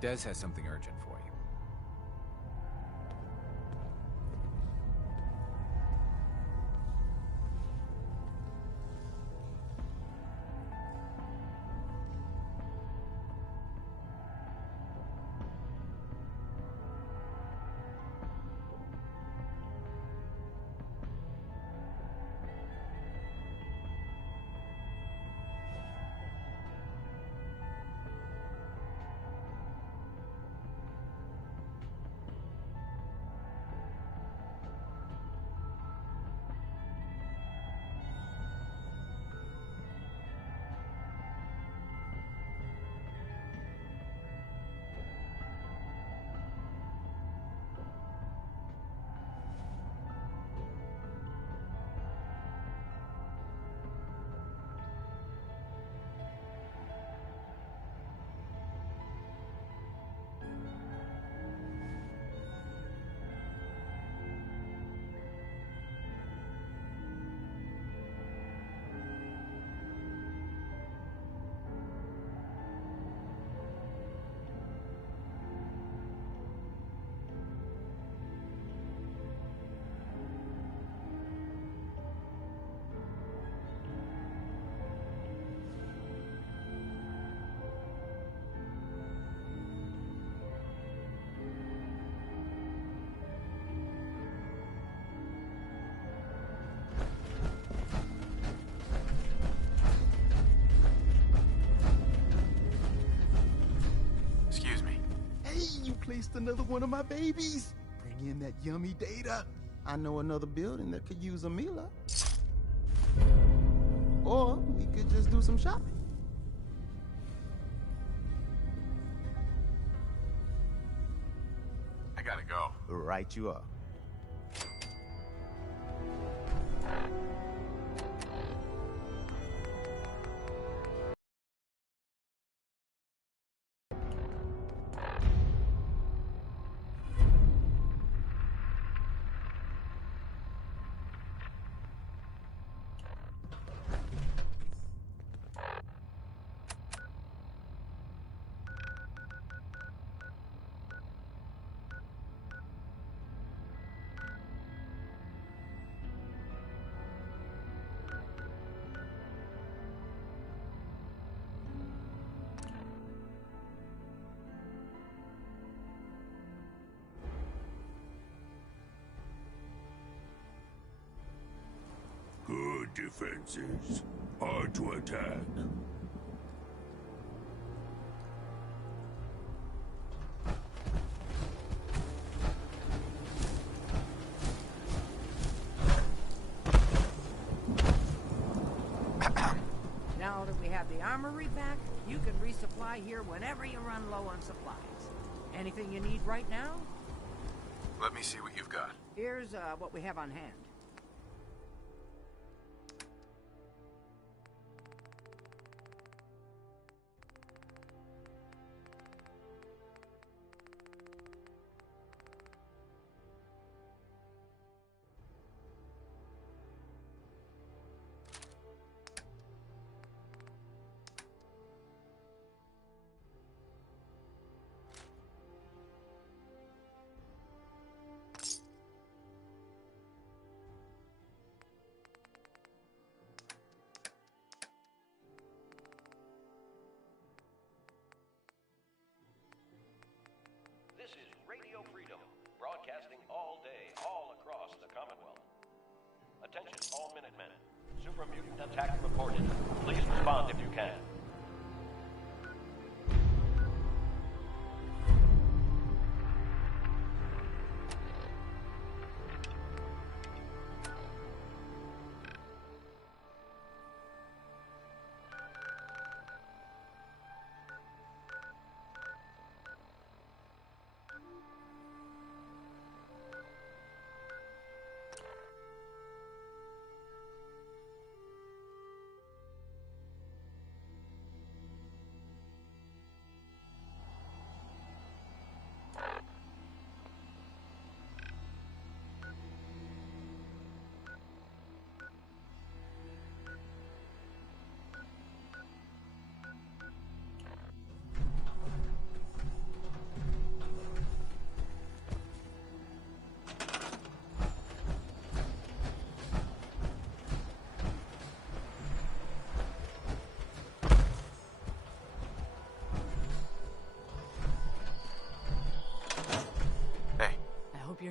Des has something urgent for you. Placed another one of my babies. Bring in that yummy data. I know another building that could use a Mila. Or we could just do some shopping. I gotta go. Right you are. Good defenses. Hard to attack. Now that we have the armory back, you can resupply here whenever you run low on supplies. Anything you need right now? Let me see what you've got. Here's what we have on hand. This is Radio Freedom, broadcasting all day, all across the Commonwealth. Attention all Minutemen. Super mutant attack reported. Please respond if you can.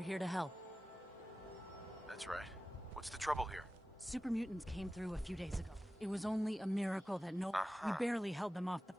here to help. That's right. What's the trouble here? Super mutants came through a few days ago. It was only a miracle that we barely held them off the...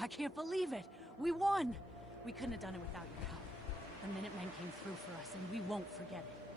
I can't believe it! We won! We couldn't have done it without your help. The Minutemen came through for us, and we won't forget it.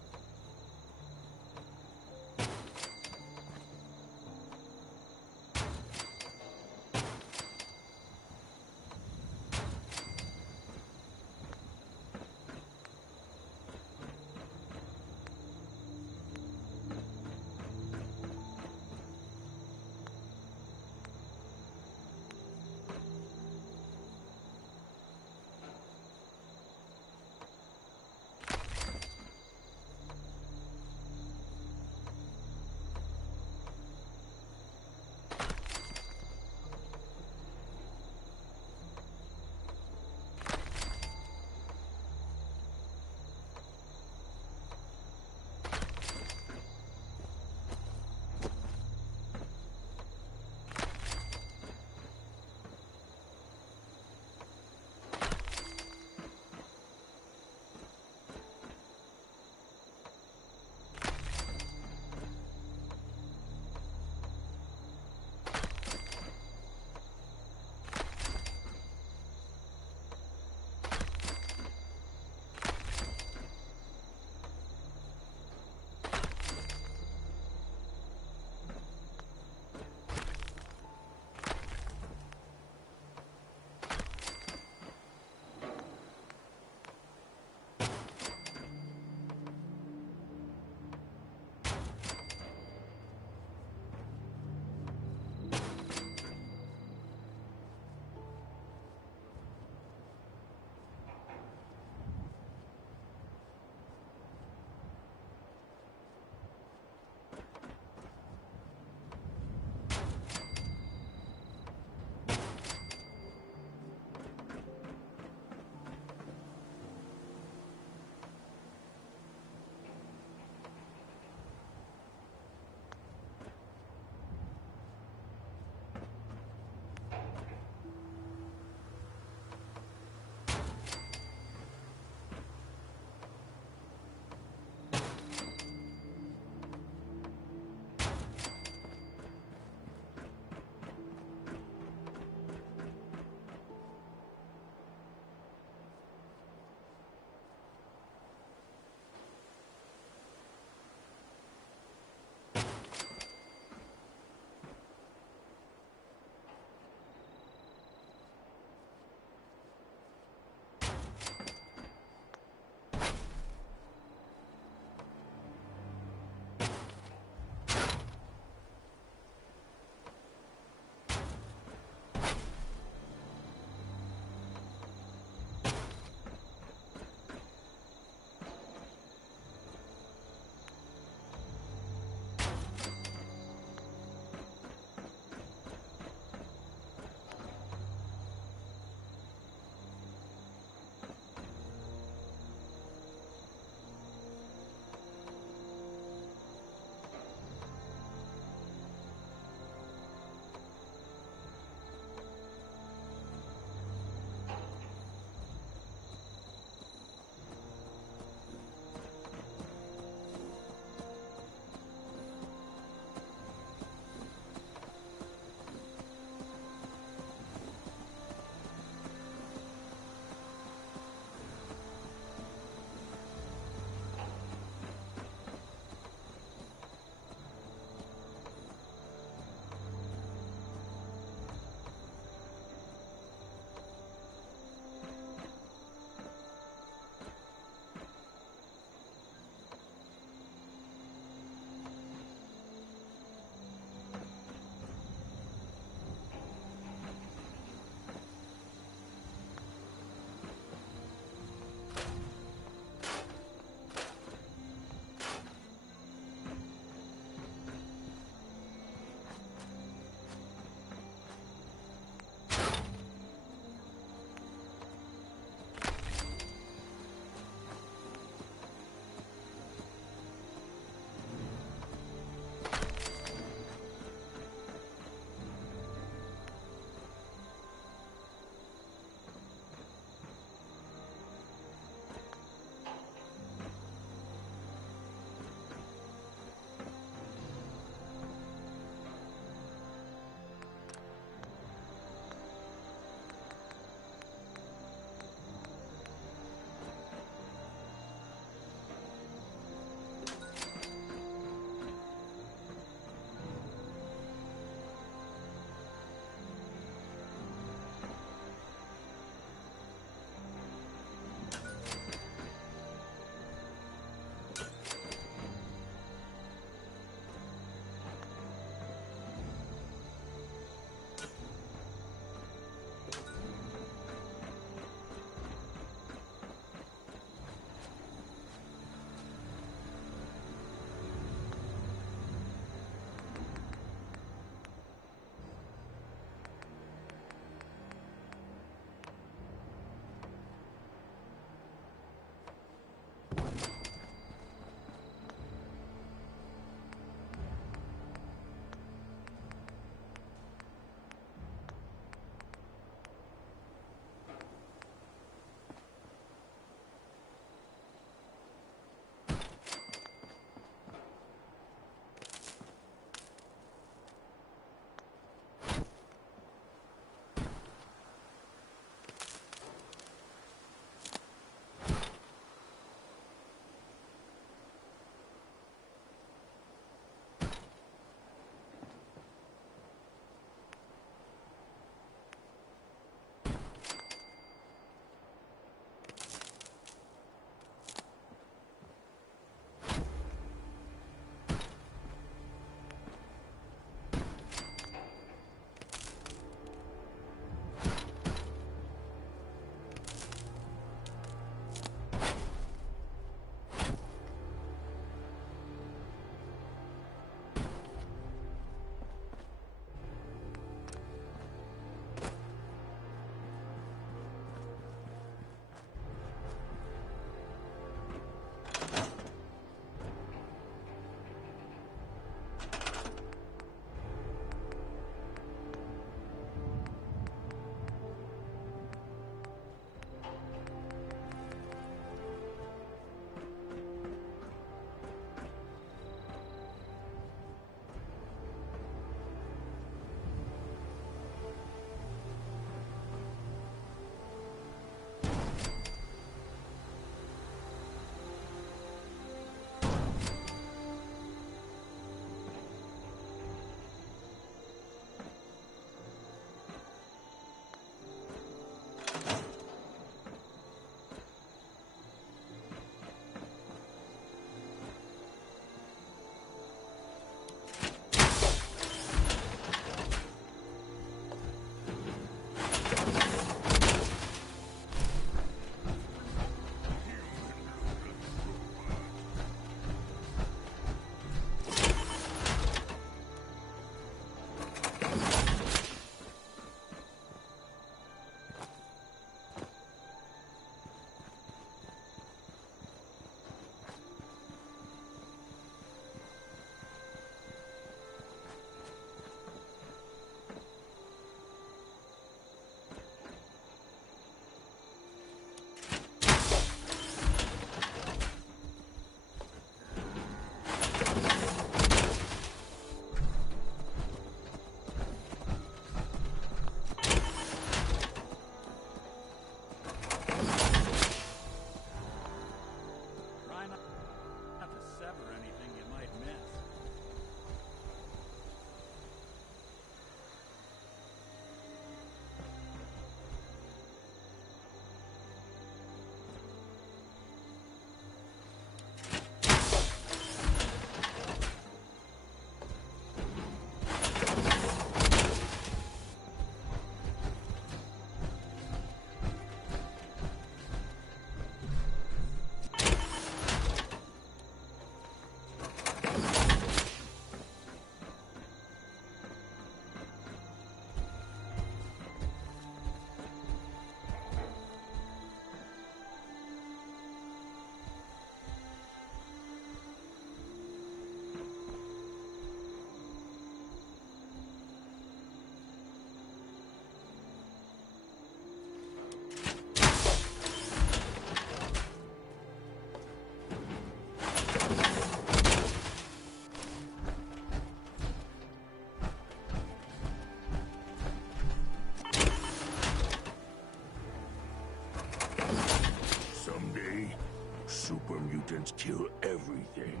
Mutants kill everything.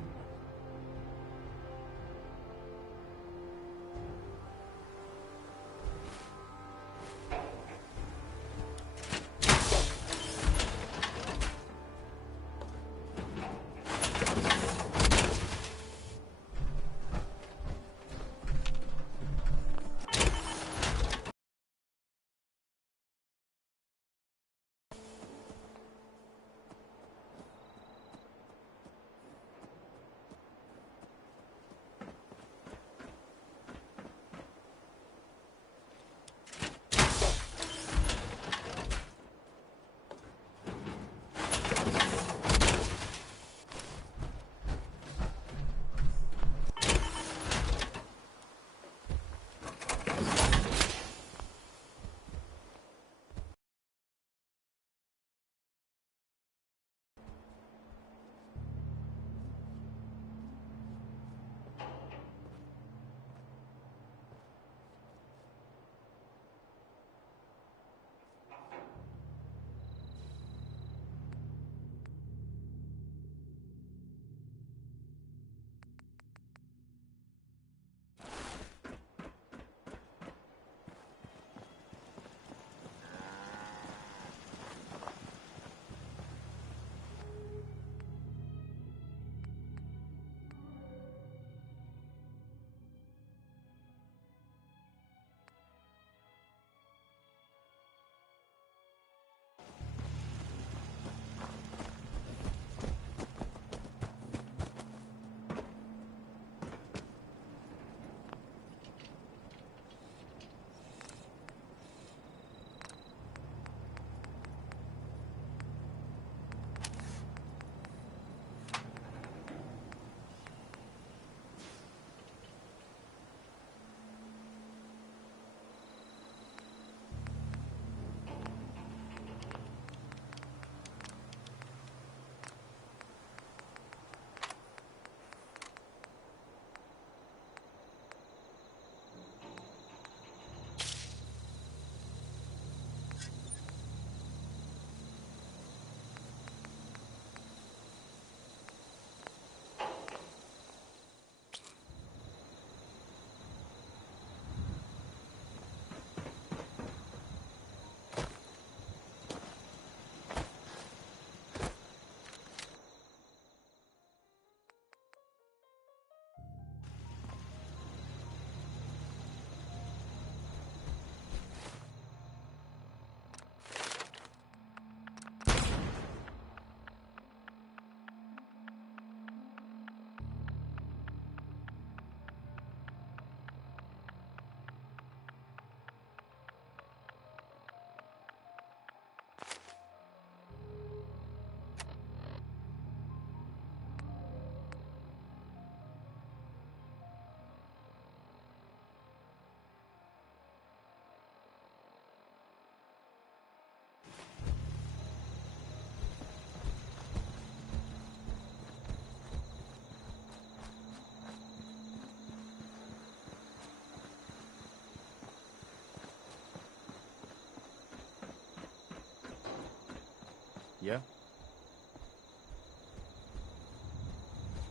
Yeah?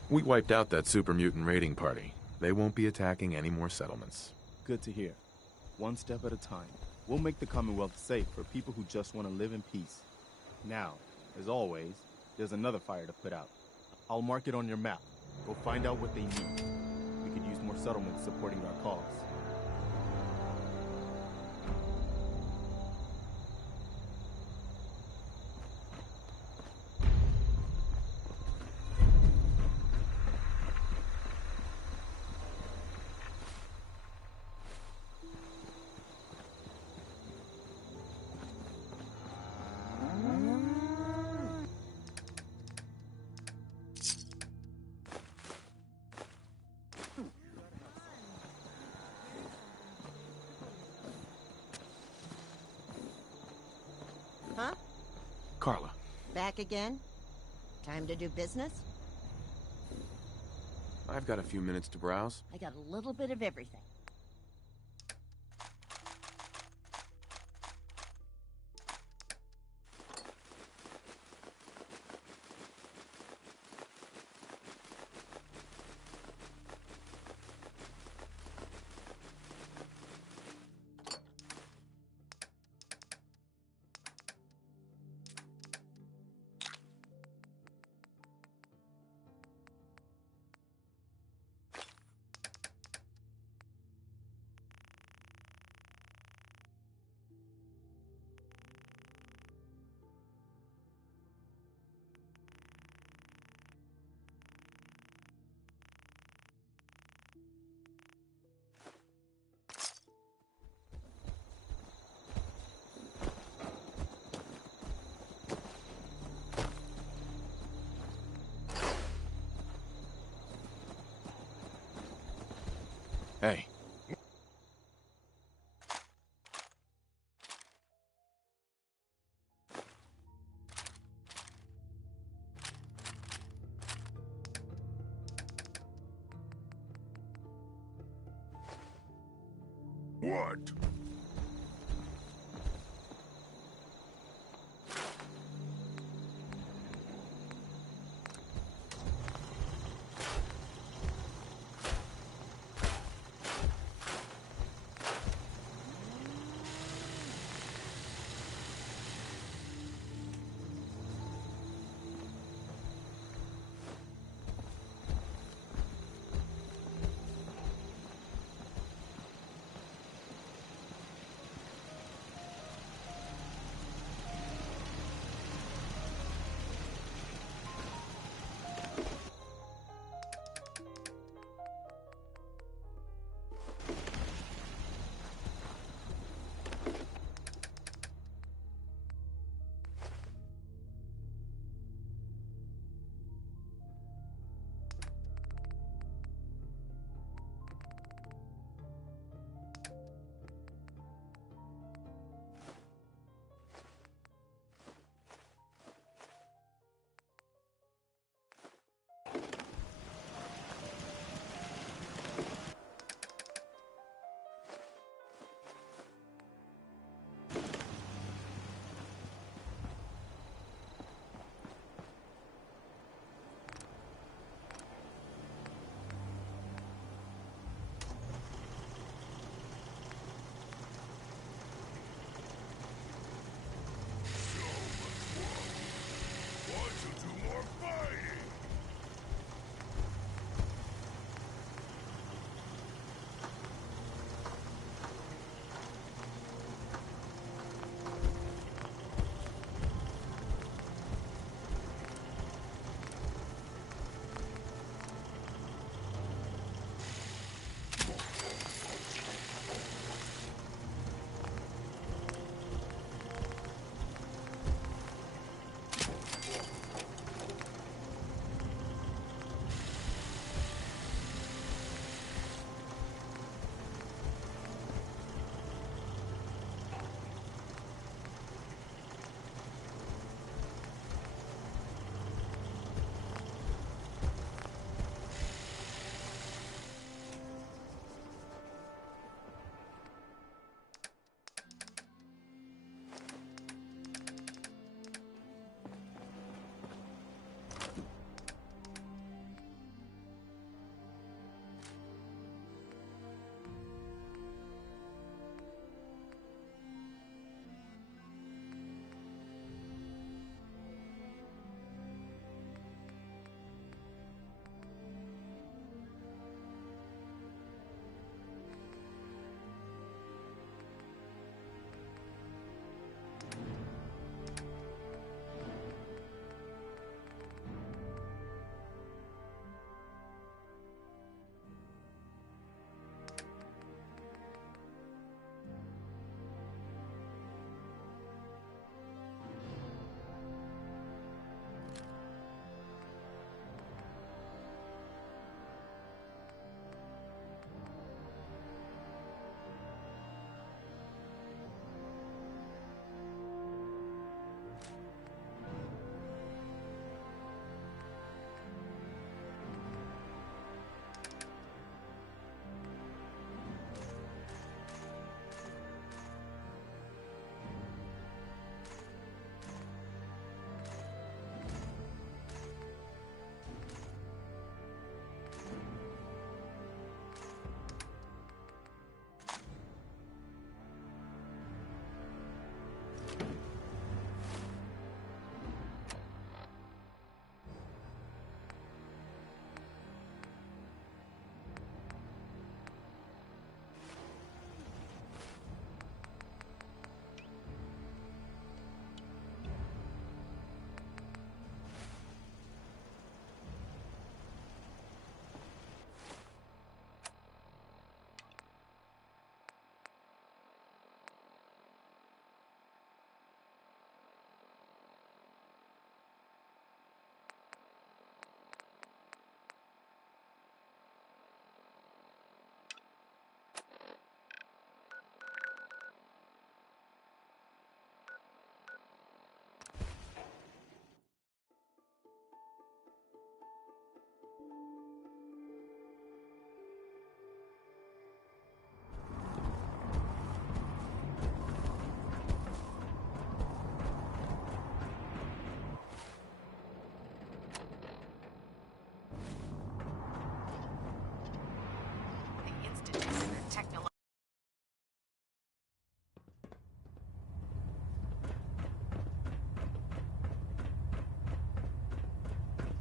We wiped out that super mutant raiding party. They won't be attacking any more settlements. Good to hear. One step at a time. We'll make the Commonwealth safe for people who just want to live in peace. Now, as always, there's another fire to put out. I'll mark it on your map. Go find out what they need. We could use more settlements supporting our cause. Huh? Carla. Back again? Time to do business? I've got a few minutes to browse. I got a little bit of everything. What?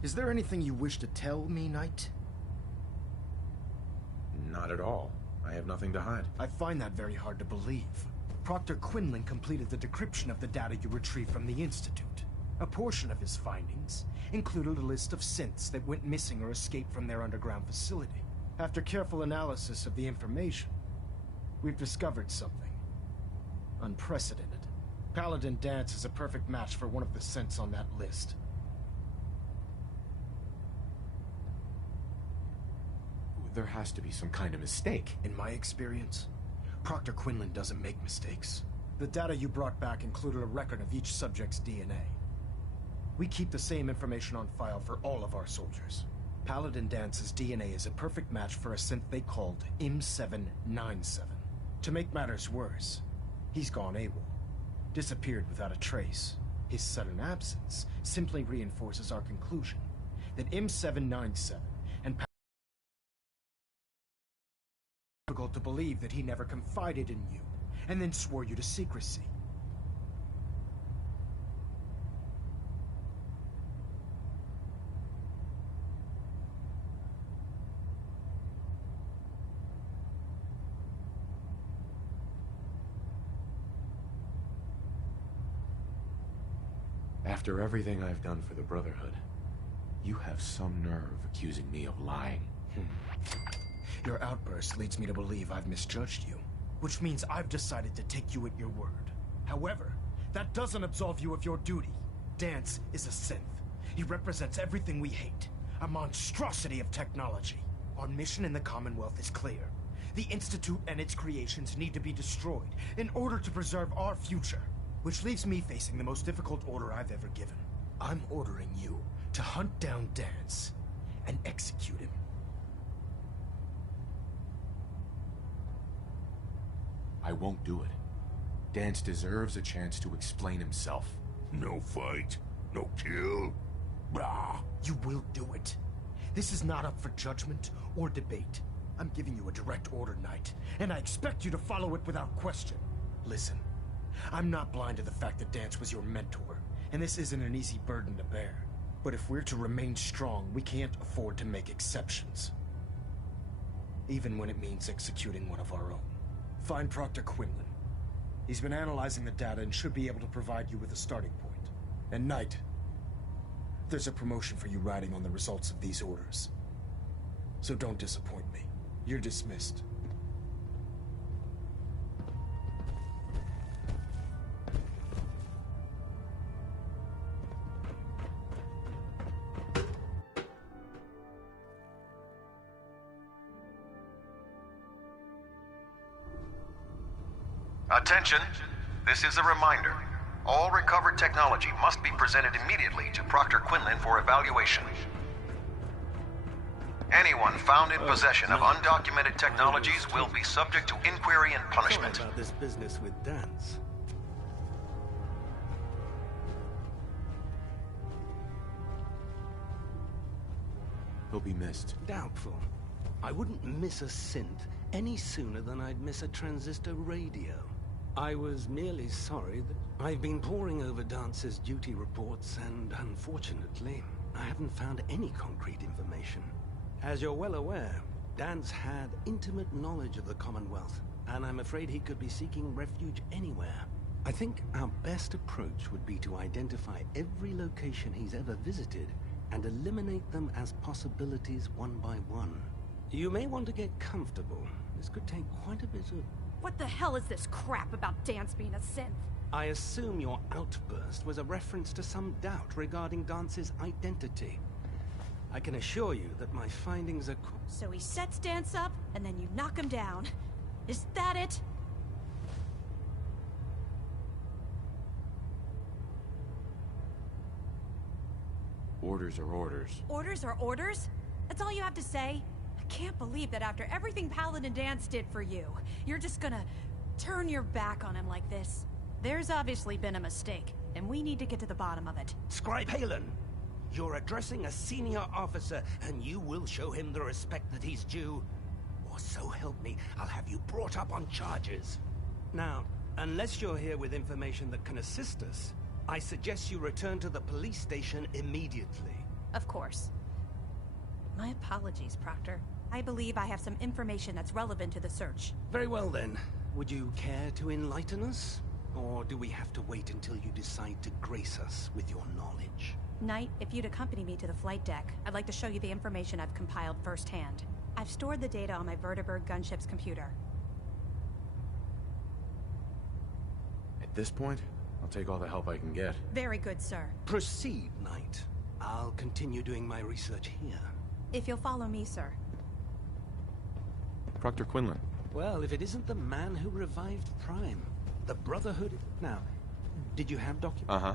Is there anything you wish to tell me, Knight? Not at all. I have nothing to hide. I find that very hard to believe. Proctor Quinlan completed the decryption of the data you retrieved from the Institute. A portion of his findings included a list of synths that went missing or escaped from their underground facility. After careful analysis of the information, we've discovered something unprecedented. Paladin Danse is a perfect match for one of the synths on that list. There has to be some kind of mistake. In my experience, Proctor Quinlan doesn't make mistakes. The data you brought back included a record of each subject's DNA. We keep the same information on file for all of our soldiers. Paladin Danse's DNA is a perfect match for a synth they called M797. To make matters worse, he's gone AWOL. Disappeared without a trace. His sudden absence simply reinforces our conclusion that M797 and difficult to believe that he never confided in you, and then swore you to secrecy. After everything I've done for the Brotherhood, you have some nerve accusing me of lying. Your outburst leads me to believe I've misjudged you, which means I've decided to take you at your word. However, that doesn't absolve you of your duty. Danse is a synth. He represents everything we hate, a monstrosity of technology. Our mission in the Commonwealth is clear. The Institute and its creations need to be destroyed in order to preserve our future, which leaves me facing the most difficult order I've ever given. I'm ordering you to hunt down Danse and execute him. I won't do it. Danse deserves a chance to explain himself. No fight, no kill. Blah. You will do it. This is not up for judgment or debate. I'm giving you a direct order, Knight, and I expect you to follow it without question. Listen, I'm not blind to the fact that Danse was your mentor, and this isn't an easy burden to bear. But if we're to remain strong, we can't afford to make exceptions. Even when it means executing one of our own. Find Proctor Quinlan. He's been analyzing the data and should be able to provide you with a starting point. And Knight, there's a promotion for you riding on the results of these orders. So don't disappoint me. You're dismissed. Attention! This is a reminder. All recovered technology must be presented immediately to Proctor Quinlan for evaluation. Anyone found in possession of undocumented technologies will be subject to inquiry and punishment. Sorry about this business with Danse. He'll be missed. Doubtful. I wouldn't miss a synth any sooner than I'd miss a transistor radio. I was merely sorry that I've been poring over Dance's duty reports, and unfortunately, I haven't found any concrete information. As you're well aware, Danse had intimate knowledge of the Commonwealth, and I'm afraid he could be seeking refuge anywhere. I think our best approach would be to identify every location he's ever visited and eliminate them as possibilities one by one. You may want to get comfortable. This could take quite a bit of... What the hell is this crap about Danse being a synth? I assume your outburst was a reference to some doubt regarding Dance's identity. I can assure you that my findings are... So he sets Danse up, and then you knock him down. Is that it? Orders are orders. Orders are orders? That's all you have to say? I can't believe that after everything Paladin Danse did for you, you're just gonna turn your back on him like this. There's obviously been a mistake, and we need to get to the bottom of it. Scribe Halen, you're addressing a senior officer, and you will show him the respect that he's due. Or so help me, I'll have you brought up on charges. Now, unless you're here with information that can assist us, I suggest you return to the police station immediately. Of course. My apologies, Proctor. I believe I have some information that's relevant to the search. Very well then. Would you care to enlighten us? Or do we have to wait until you decide to grace us with your knowledge? Knight, if you'd accompany me to the flight deck, I'd like to show you the information I've compiled firsthand. I've stored the data on my Vertibird gunship's computer. At this point, I'll take all the help I can get. Very good, sir. Proceed, Knight. I'll continue doing my research here. If you'll follow me, sir. Proctor Quinlan. Well, if it isn't the man who revived Prime, the Brotherhood... Now, did you have documents? Uh-huh.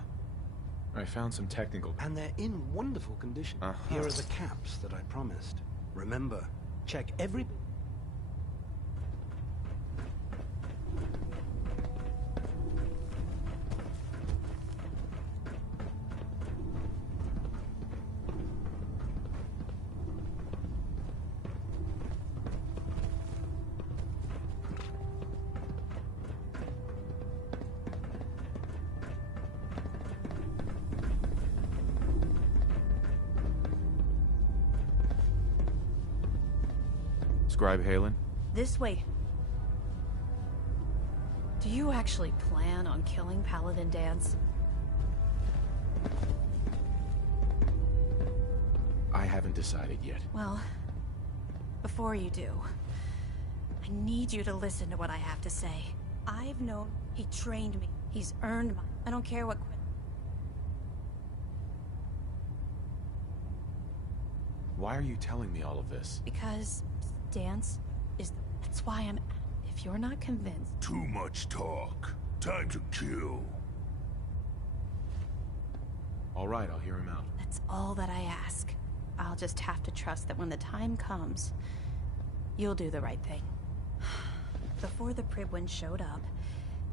I found some technical... And they're in wonderful condition. Here are the caps that I promised. Remember, check every... Scribe Halen? This way. Do you actually plan on killing Paladin Danse? I haven't decided yet. Well, before you do, I need you to listen to what I have to say. I've known he trained me. He's earned my... I don't care what... Why are you telling me all of this? Because Danse is... That's why I'm... If you're not convinced... Too much talk. Time to kill. All right, I'll hear him out. That's all that I ask. I'll just have to trust that when the time comes, you'll do the right thing. Before the Pribwin showed up,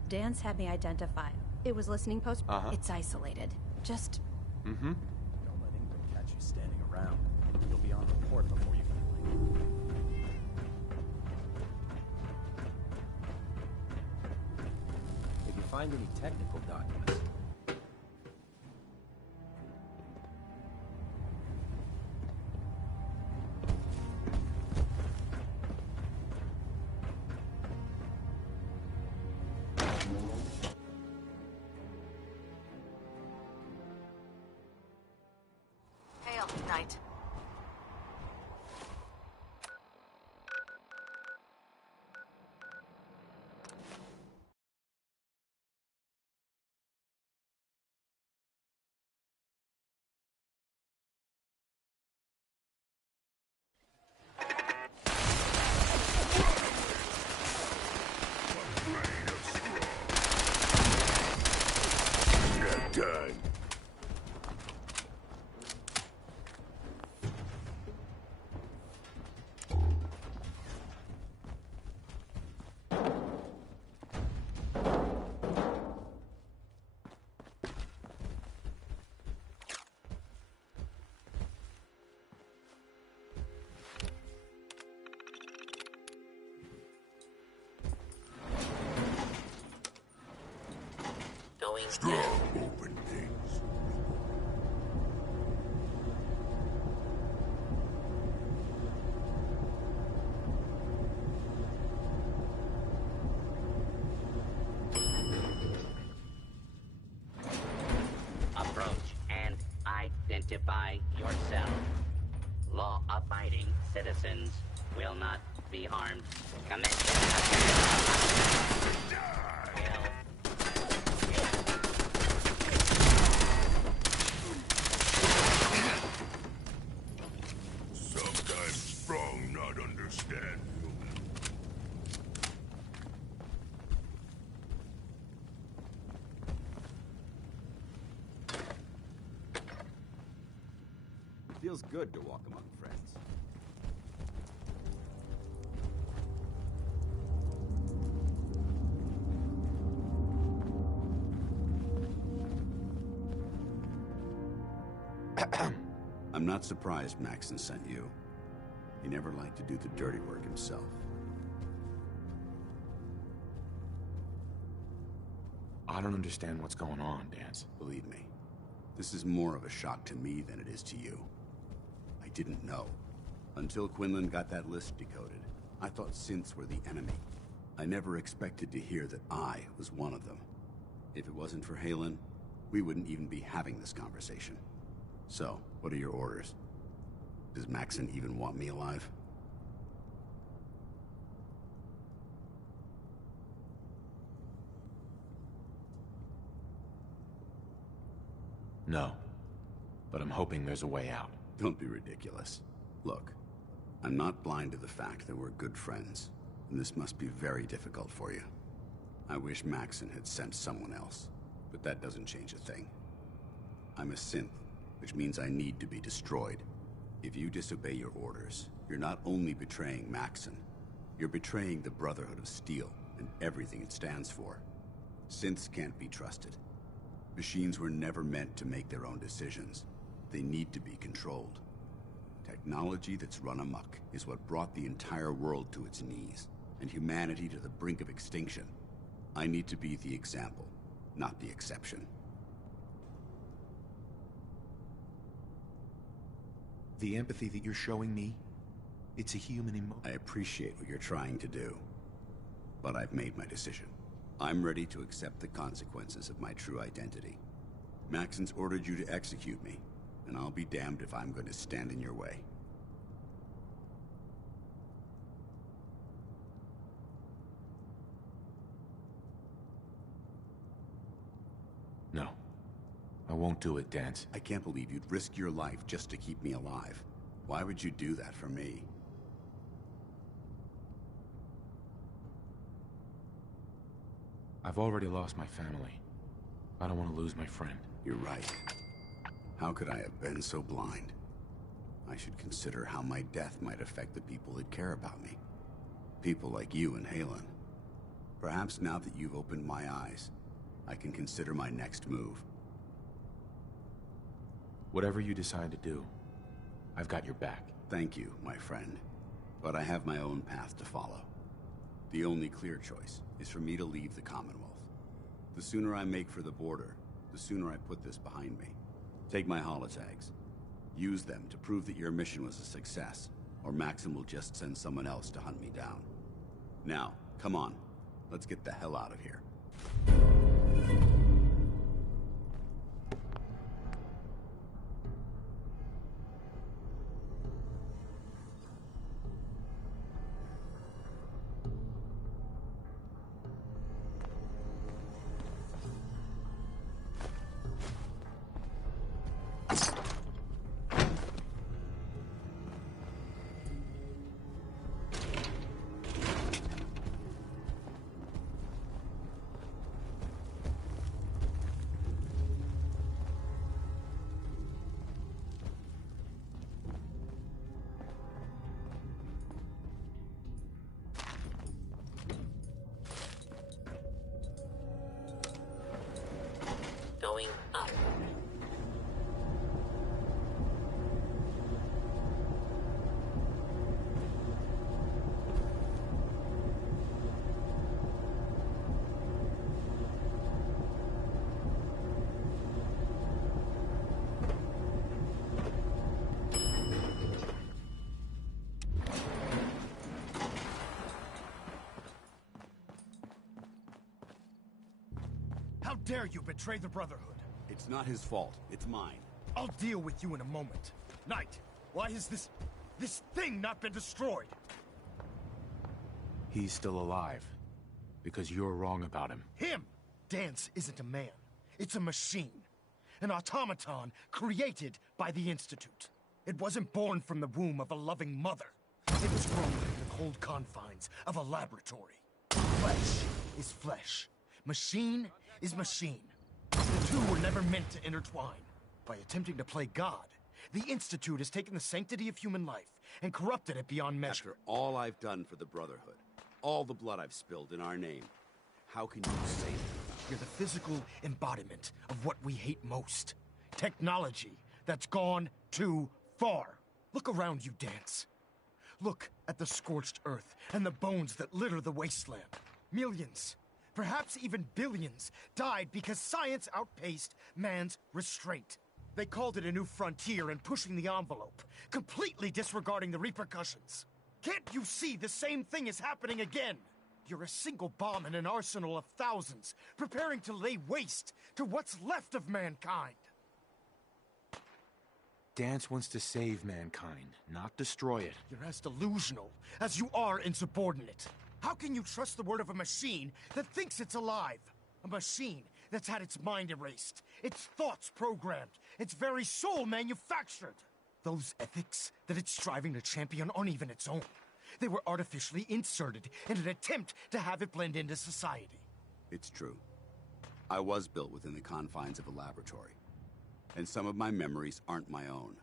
Danse had me identified. It was listening post. It's isolated. Just... Don't let Ingram catch you standing around. You'll be on report before you can leave. If you find any technical documents... Hail, Knight. Time. Going Strong open things. Approach and identify yourself. Law-abiding citizens will not be harmed. Sometimes strong not understand human. Feels good to walk among friends. I'm not surprised Maxson sent you. He never liked to do the dirty work himself. I don't understand what's going on, Danse. Believe me, This is more of a shock to me than it is to you. I didn't know. Until Quinlan got that list decoded, I thought synths were the enemy. I never expected to hear that I was one of them. If it wasn't for Haylen, we wouldn't even be having this conversation. So, what are your orders? Does Maxson even want me alive? No. But I'm hoping there's a way out. Don't be ridiculous. Look, I'm not blind to the fact that we're good friends, and this must be very difficult for you. I wish Maxson had sent someone else, but that doesn't change a thing. I'm a synth, which means I need to be destroyed. If you disobey your orders, you're not only betraying Maxson, you're betraying the Brotherhood of Steel and everything it stands for. Synths can't be trusted. Machines were never meant to make their own decisions. They need to be controlled. Technology that's run amok is what brought the entire world to its knees, and humanity to the brink of extinction. I need to be the example, not the exception. The empathy that you're showing me, it's a human emotion. I appreciate what you're trying to do, but I've made my decision. I'm ready to accept the consequences of my true identity. Maxson's ordered you to execute me, and I'll be damned if I'm going to stand in your way. No. I won't do it, Danse. I can't believe you'd risk your life just to keep me alive. Why would you do that for me? I've already lost my family. I don't want to lose my friend. You're right. How could I have been so blind? I should consider how my death might affect the people that care about me. People like you and Haylen. Perhaps now that you've opened my eyes, I can consider my next move. Whatever you decide to do, I've got your back. Thank you, my friend. But I have my own path to follow. The only clear choice is for me to leave the Commonwealth. The sooner I make for the border, the sooner I put this behind me. Take my holotags. Use them to prove that your mission was a success, or Maxson will just send someone else to hunt me down. Now, come on. Let's get the hell out of here. Going up. How dare you betray the Brotherhood? It's not his fault. It's mine. I'll deal with you in a moment. Knight, why has this thing not been destroyed? He's still alive. Because you're wrong about him. Him! Danse isn't a man. It's a machine. An automaton created by the Institute. It wasn't born from the womb of a loving mother. It was grown in the cold confines of a laboratory. Flesh is flesh. Machine is machine. The two were never meant to intertwine. By attempting to play God, the Institute has taken the sanctity of human life and corrupted it beyond measure. After all I've done for the Brotherhood, all the blood I've spilled in our name, how can you say that? You're the physical embodiment of what we hate most. Technology that's gone too far. Look around you, Danse. Look at the scorched earth and the bones that litter the wasteland. Millions, perhaps even billions, died because science outpaced man's restraint. They called it a new frontier and pushing the envelope, completely disregarding the repercussions. Can't you see the same thing is happening again? You're a single bomb in an arsenal of thousands, preparing to lay waste to what's left of mankind. Danse wants to save mankind, not destroy it. You're as delusional as you are insubordinate. How can you trust the word of a machine that thinks it's alive? A machine that's had its mind erased, its thoughts programmed, its very soul manufactured. Those ethics that it's striving to champion aren't even its own. They were artificially inserted in an attempt to have it blend into society. It's true. I was built within the confines of a laboratory, and some of my memories aren't my own.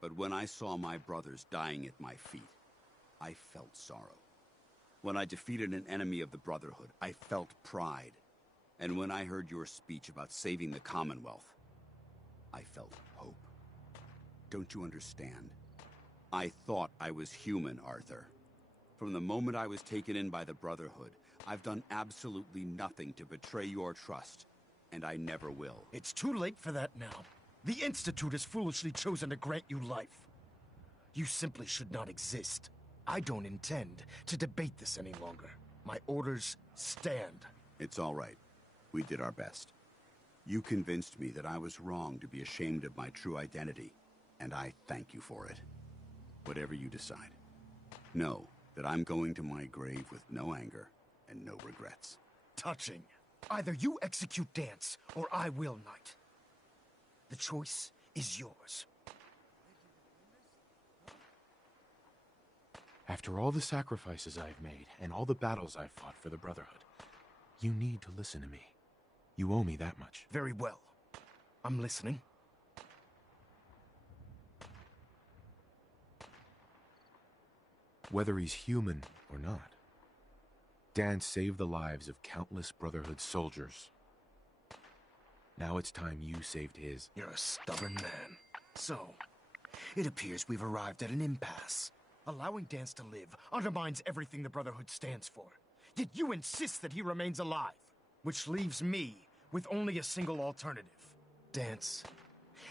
But when I saw my brothers dying at my feet, I felt sorrow. When I defeated an enemy of the Brotherhood, I felt pride. And when I heard your speech about saving the Commonwealth, I felt hope. Don't you understand? I thought I was human, Arthur. From the moment I was taken in by the Brotherhood, I've done absolutely nothing to betray your trust, and I never will. It's too late for that now. The Institute has foolishly chosen to grant you life. You simply should not exist. I don't intend to debate this any longer. My orders stand. It's all right. We did our best. You convinced me that I was wrong to be ashamed of my true identity, and I thank you for it. Whatever you decide. Know that I'm going to my grave with no anger and no regrets. Touching. Either you execute Danse, or I will, Knight. The choice is yours. After all the sacrifices I've made, and all the battles I've fought for the Brotherhood, you need to listen to me. You owe me that much. Very well. I'm listening. Whether he's human or not, Danse saved the lives of countless Brotherhood soldiers. Now it's time you saved his. You're a stubborn man. So, it appears we've arrived at an impasse. Allowing Danse to live undermines everything the Brotherhood stands for. Yet you insist that he remains alive, which leaves me with only a single alternative. Danse,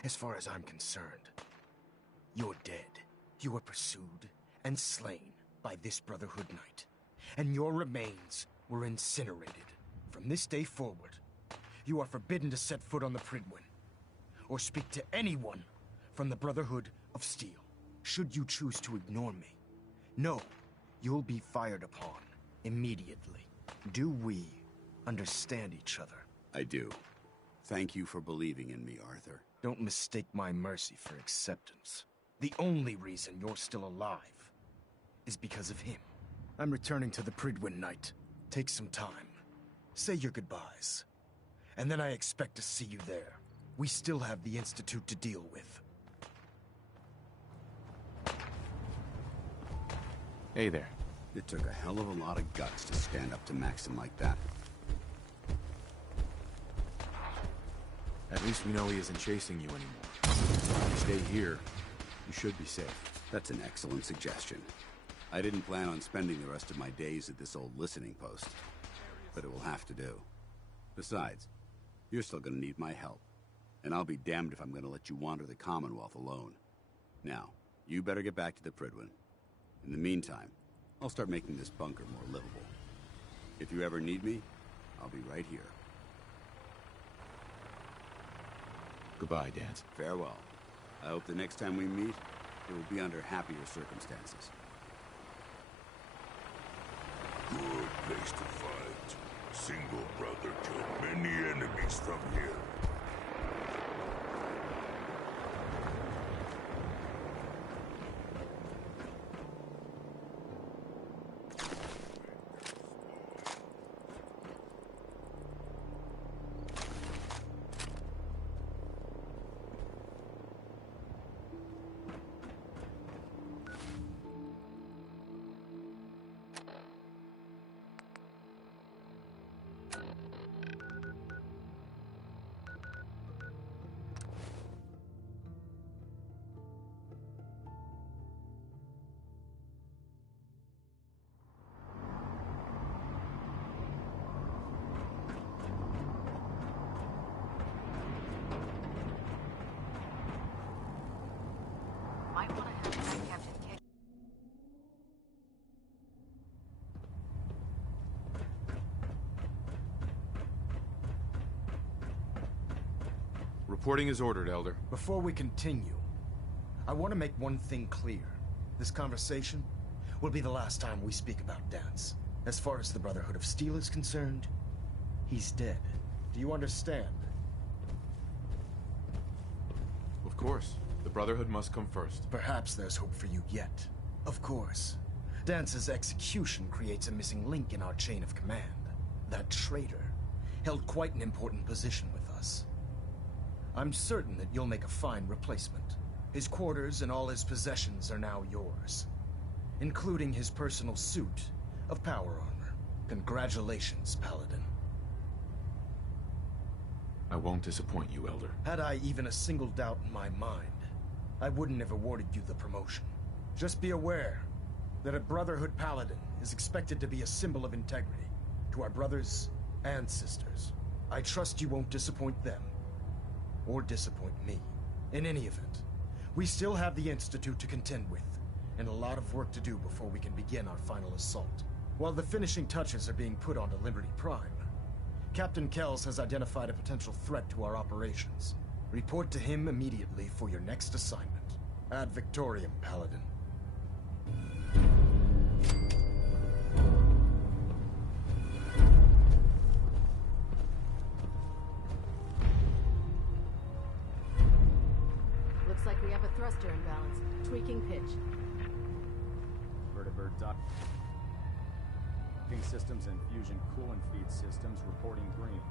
as far as I'm concerned, you're dead. You were pursued and slain by this Brotherhood Knight, and your remains were incinerated. From this day forward, you are forbidden to set foot on the Prydwen, or speak to anyone from the Brotherhood of Steel. Should you choose to ignore me, know you'll be fired upon immediately. Do we understand each other? I do. Thank you for believing in me, Arthur. Don't mistake my mercy for acceptance. The only reason you're still alive is because of him. I'm returning to the Prydwen, Knight. Take some time. Say your goodbyes. And then I expect to see you there. We still have the Institute to deal with. Hey there. It took a hell of a lot of guts to stand up to Maxim like that. At least we know he isn't chasing you anymore. If you stay here, you should be safe. That's an excellent suggestion. I didn't plan on spending the rest of my days at this old listening post, but it will have to do. Besides, you're still gonna need my help, and I'll be damned if I'm gonna let you wander the Commonwealth alone. Now, you better get back to the Prydwen. In the meantime, I'll start making this bunker more livable. If you ever need me, I'll be right here. Goodbye, Danse. Farewell. I hope the next time we meet, it will be under happier circumstances. Good place to fight. Single brother killed many enemies from here. Reporting is ordered, Elder. Before we continue, I want to make one thing clear. This conversation will be the last time we speak about Dance. As far as the Brotherhood of Steel is concerned, he's dead. Do you understand? Of course. The Brotherhood must come first. Perhaps there's hope for you yet. Of course. Dance's execution creates a missing link in our chain of command. That traitor held quite an important position with us. I'm certain that you'll make a fine replacement. His quarters and all his possessions are now yours, including his personal suit of power armor. Congratulations, Paladin. I won't disappoint you, Elder. Had I even a single doubt in my mind, I wouldn't have awarded you the promotion. Just be aware that a Brotherhood Paladin is expected to be a symbol of integrity to our brothers and sisters. I trust you won't disappoint them, or disappoint me. In any event, we still have the Institute to contend with, and a lot of work to do before we can begin our final assault. While the finishing touches are being put onto Liberty Prime, Captain Kells has identified a potential threat to our operations. Report to him immediately for your next assignment. Ad Victoriam, Paladin. Looks like we have a thruster imbalance. Tweaking pitch. Vertibird docking systems and fusion coolant feed systems reporting green.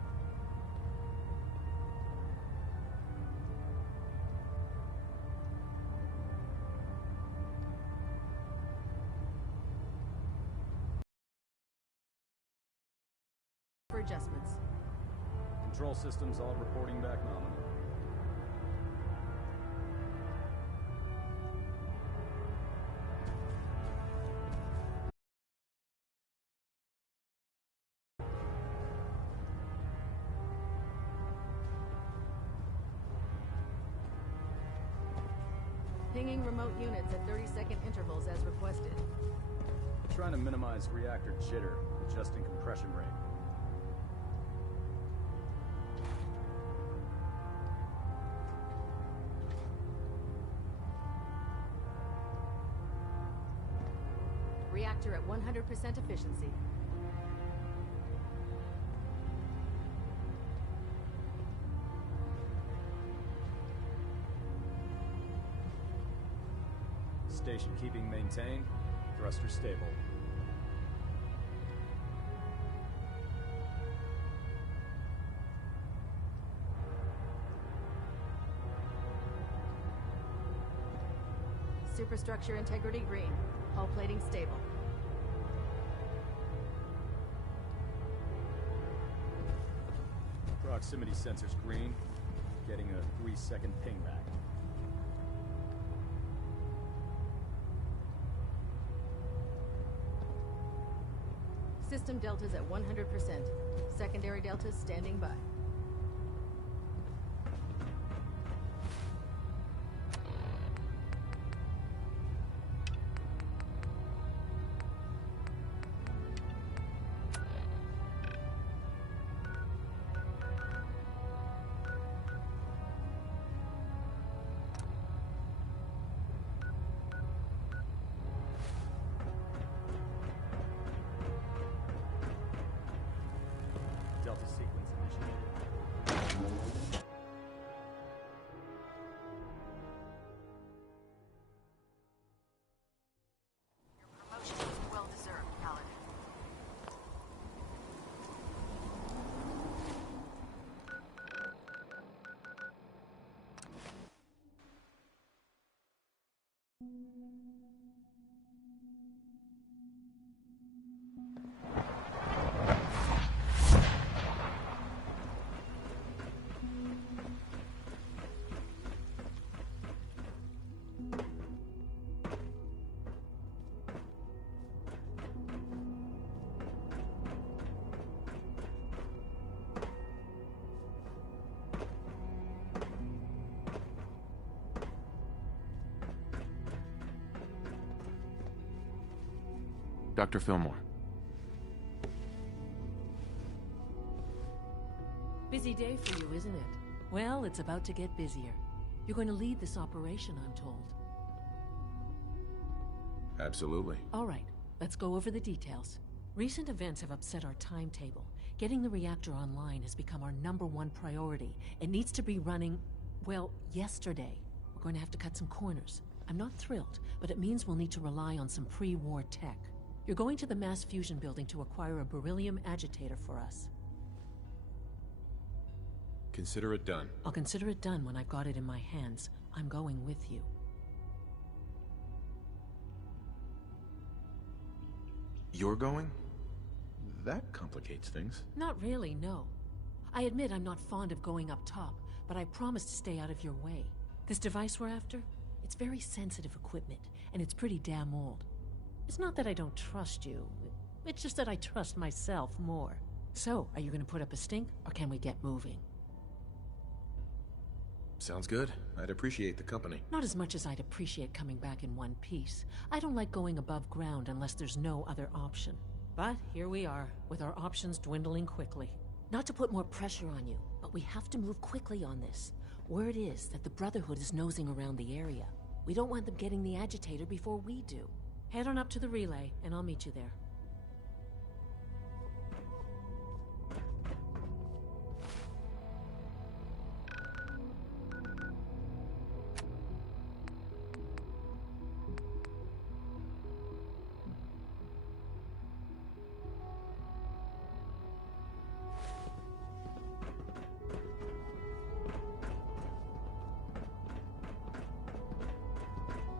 For adjustments. Control systems all reporting back nominal. Pinging remote units at 30-second intervals as requested. Trying to minimize reactor jitter, adjusting compression rate. Reactor at 100% efficiency. Station keeping maintained. Thruster stable. Superstructure integrity green. Hull plating stable. Proximity sensors green. Getting a 3-second ping back. System deltas at 100%. Secondary deltas standing by. Delta sequence initiated. Your promotion is well deserved, Paladin. Dr. Fillmore. Busy day for you, isn't it? Well, it's about to get busier. You're going to lead this operation, I'm told. Absolutely. All right, let's go over the details. Recent events have upset our timetable. Getting the reactor online has become our #1 priority. It needs to be running, well, yesterday. We're going to have to cut some corners. I'm not thrilled, but it means we'll need to rely on some pre-war tech. You're going to the mass fusion building to acquire a beryllium agitator for us. Consider it done. I'll consider it done when I've got it in my hands. I'm going with you. You're going? That complicates things. Not really, no. I admit I'm not fond of going up top, but I promise to stay out of your way. This device we're after? It's very sensitive equipment, and it's pretty damn old. It's not that I don't trust you. It's just that I trust myself more. So, are you going to put up a stink, or can we get moving? Sounds good. I'd appreciate the company. Not as much as I'd appreciate coming back in one piece. I don't like going above ground unless there's no other option. But here we are, with our options dwindling quickly. Not to put more pressure on you, but we have to move quickly on this. Word is that the Brotherhood is nosing around the area. We don't want them getting the agitator before we do. Head on up to the relay, and I'll meet you there.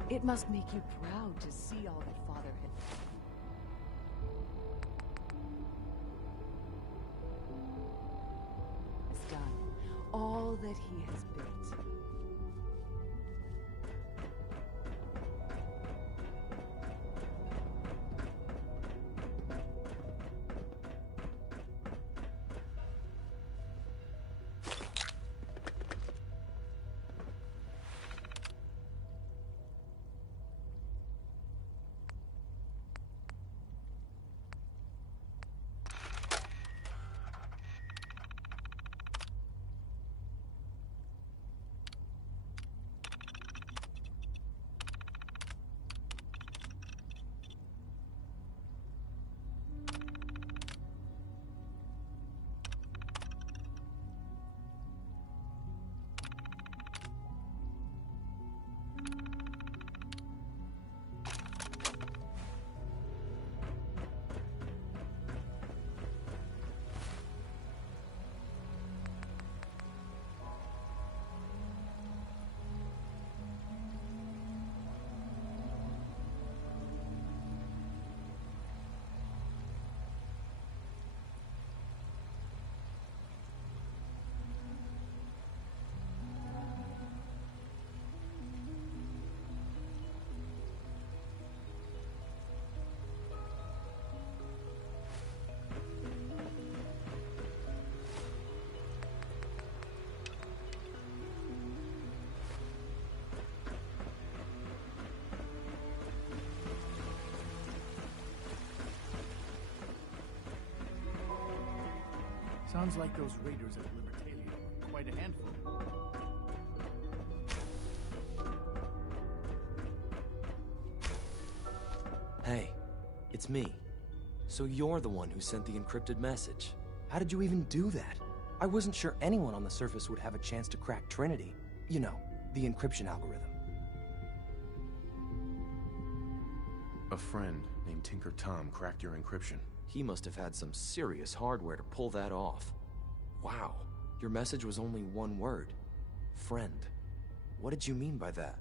It must make you proud to see all that Father had. Has done all that he has built. Sounds like those raiders at Libertalia were quite a handful. Hey, it's me. So you're the one who sent the encrypted message. How did you even do that? I wasn't sure anyone on the surface would have a chance to crack Trinity. You know, the encryption algorithm. A friend named Tinker Tom cracked your encryption. He must have had some serious hardware to pull that off. Wow, your message was only one word. Friend. What did you mean by that?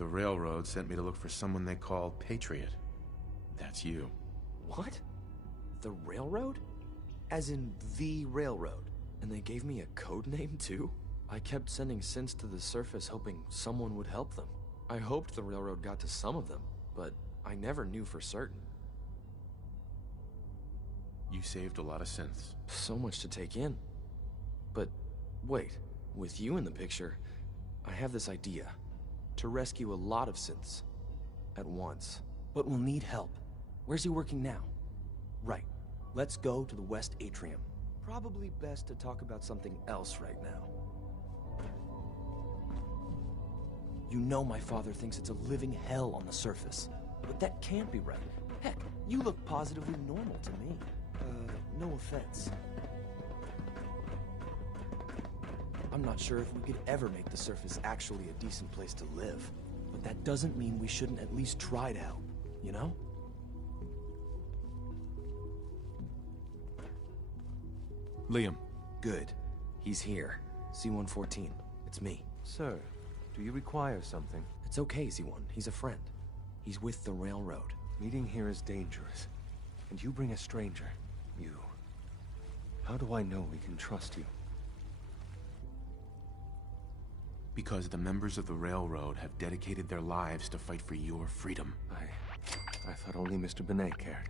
The railroad sent me to look for someone they call Patriot. That's you. What? The railroad? As in the railroad? And they gave me a code name too? I kept sending synths to the surface hoping someone would help them. I hoped the railroad got to some of them, but I never knew for certain. You saved a lot of synths. So much to take in. But wait, with you in the picture, I have this idea. To rescue a lot of synths at once. But we'll need help. Where's he working now? Right. Let's go to the West Atrium. Probably best to talk about something else right now. You know my father thinks it's a living hell on the surface. But that can't be right. Heck, you look positively normal to me. No offense. I'm not sure if we could ever make the surface actually a decent place to live. But that doesn't mean we shouldn't at least try to help, you know? Liam. Good. He's here. C-114. It's me. Sir, do you require something? It's okay, Z1. He's a friend. He's with the railroad. Meeting here is dangerous. And you bring a stranger. You. How do I know we can trust you? Because the members of the railroad have dedicated their lives to fight for your freedom. I thought only Mr. Benet cared.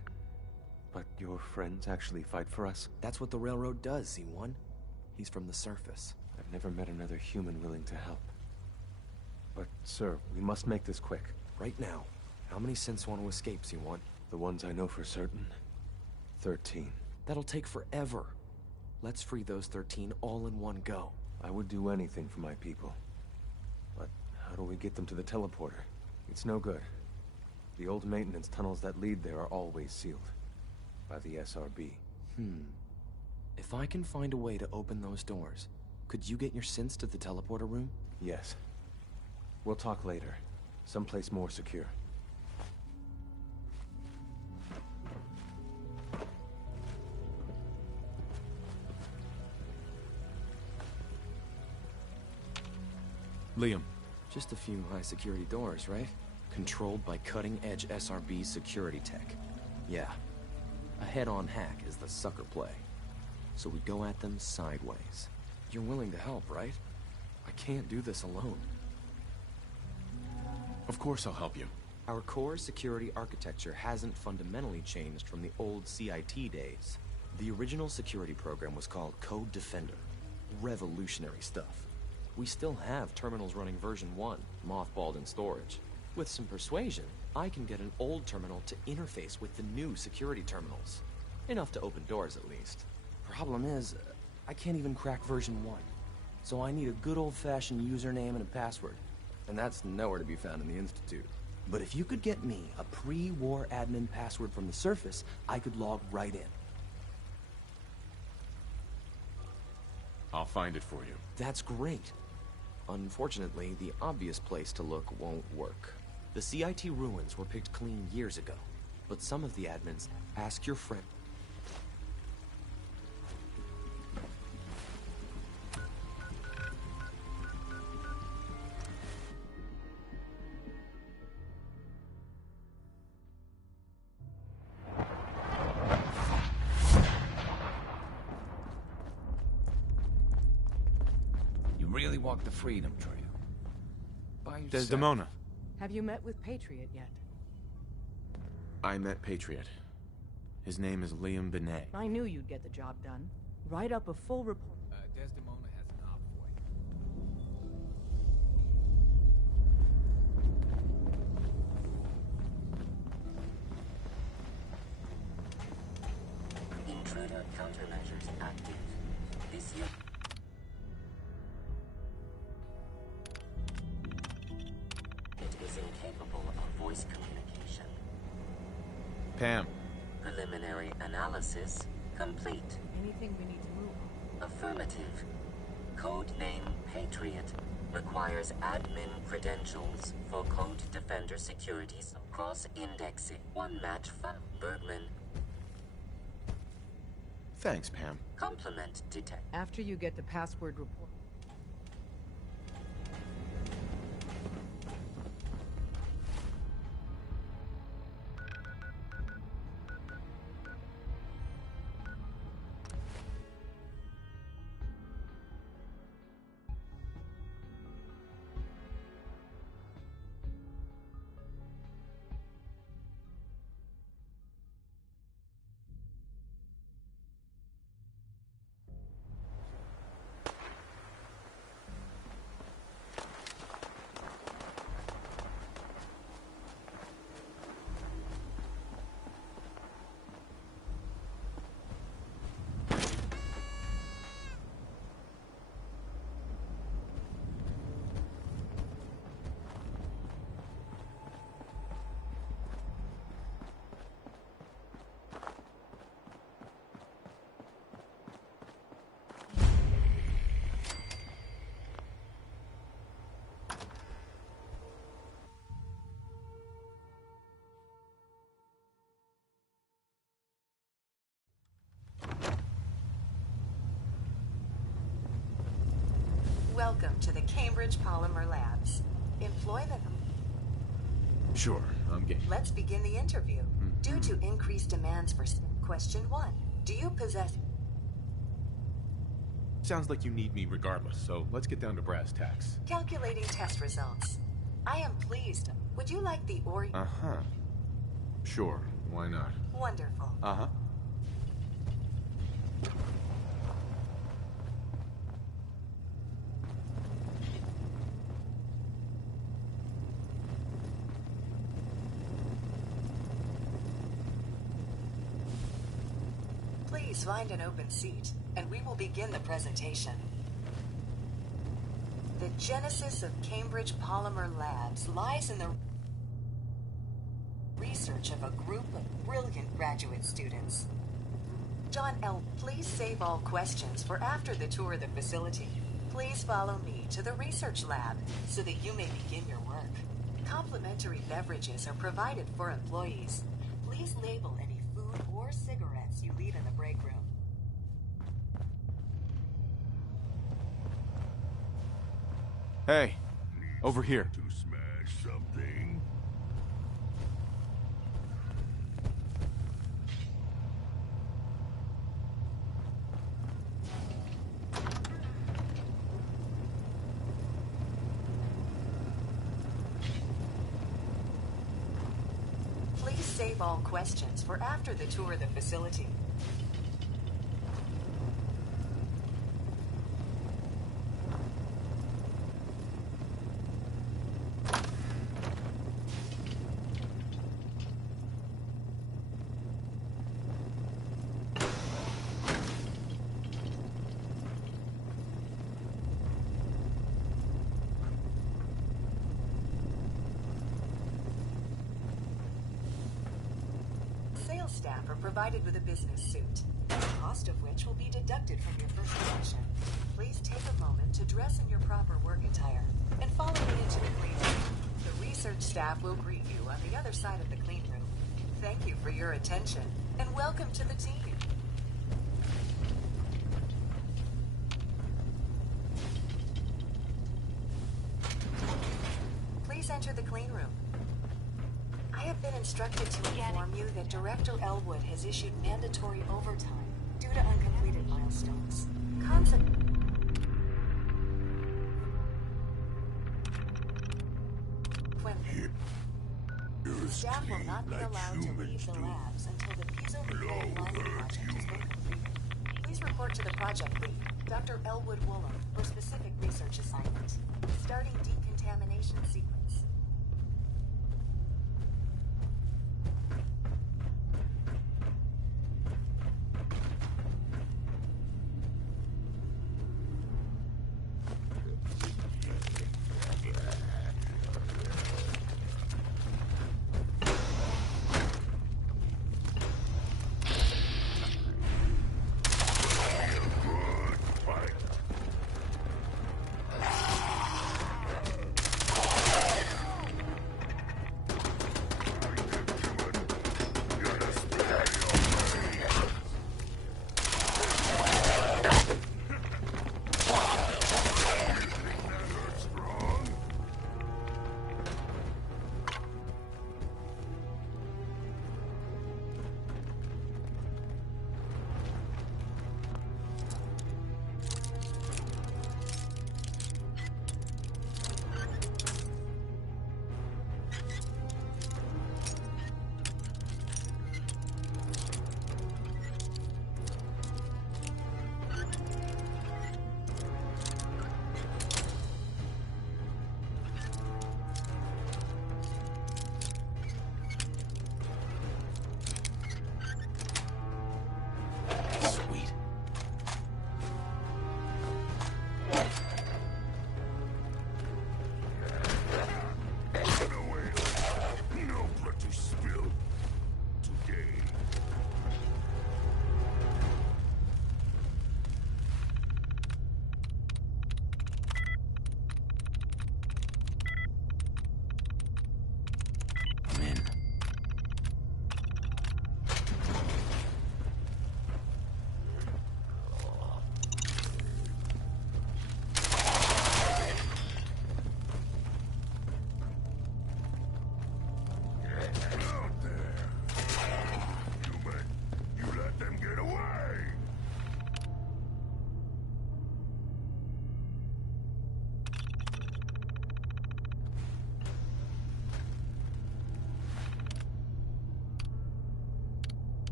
But your friends actually fight for us? That's what the railroad does, Z1. He's from the surface. I've never met another human willing to help. But, sir, we must make this quick. Right now. How many synths want to escape, Z1? The ones I know for certain. 13. That'll take forever. Let's free those 13 all in one go. I would do anything for my people. But how do we get them to the teleporter? It's no good. The old maintenance tunnels that lead there are always sealed. By the SRB. If I can find a way to open those doors, could you get your synths to the teleporter room? Yes. We'll talk later. Someplace more secure. Liam. Just a few high-security doors, right? Controlled by cutting-edge SRB security tech. Yeah. A head-on hack is the sucker play. So we go at them sideways. You're willing to help, right? I can't do this alone. Of course I'll help you. Our core security architecture hasn't fundamentally changed from the old CIT days. The original security program was called Code Defender. Revolutionary stuff. We still have terminals running version 1, mothballed in storage. With some persuasion, I can get an old terminal to interface with the new security terminals. Enough to open doors, at least. Problem is, I can't even crack version 1. So I need a good old-fashioned username and a password. And that's nowhere to be found in the Institute. But if you could get me a pre-war admin password from the surface, I could log right in. I'll find it for you. That's great. Unfortunately, the obvious place to look won't work. The CIT ruins were picked clean years ago, but some of the admins ask your friend. Really walk the Freedom Trail. By yourself. Desdemona. Have you met with Patriot yet? I met Patriot. His name is Liam Benet. I knew you'd get the job done. Write up a full report. Desdemona has an op for you. Intruder countermeasures active. This year. Incapable of voice communication. Pam. Preliminary analysis complete. Anything we need to move on? Affirmative. Codename Patriot requires admin credentials for Code Defender securities cross-indexing. One match from Bergman. Thanks, Pam. Complement detect. After you get the password report. Welcome to the Cambridge Polymer Labs. Employ them. Sure, I'm game. Let's begin the interview. Due to increased demands for question 1, do you possess... Sounds like you need me regardless, so let's get down to brass tacks. Calculating test results. I am pleased. Would you like the Uh-huh. Sure, why not? Wonderful. Uh-huh. Please find an open seat, and we will begin the presentation. The genesis of Cambridge Polymer Labs lies in the research of a group of brilliant graduate students. John L., please save all questions for after the tour of the facility. Please follow me to the research lab so that you may begin your work. Complimentary beverages are provided for employees. Please label any food or cigarettes you leave in the break room. Hey, over here. To smash something? Please save all questions for after the tour of the facility. Sales staff are provided with a business suit, the cost of which will be deducted from your first commission. Please take a moment to dress in your proper work attire and follow me into the clean room. The research staff will greet you on the other side of the clean room. Thank you for your attention and welcome to the team. Please enter the clean room. I have been instructed to inform you that Director Elwood has issued mandatory overtime due to uncompleted milestones. Staff will not be allowed to leave the labs until the piezo control lining project has been completed. Please report to the project lead, Dr. Elwood Woolham, for specific research assignment. Starting decontamination sequence.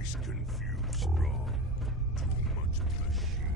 place can feel strong. Too much machines.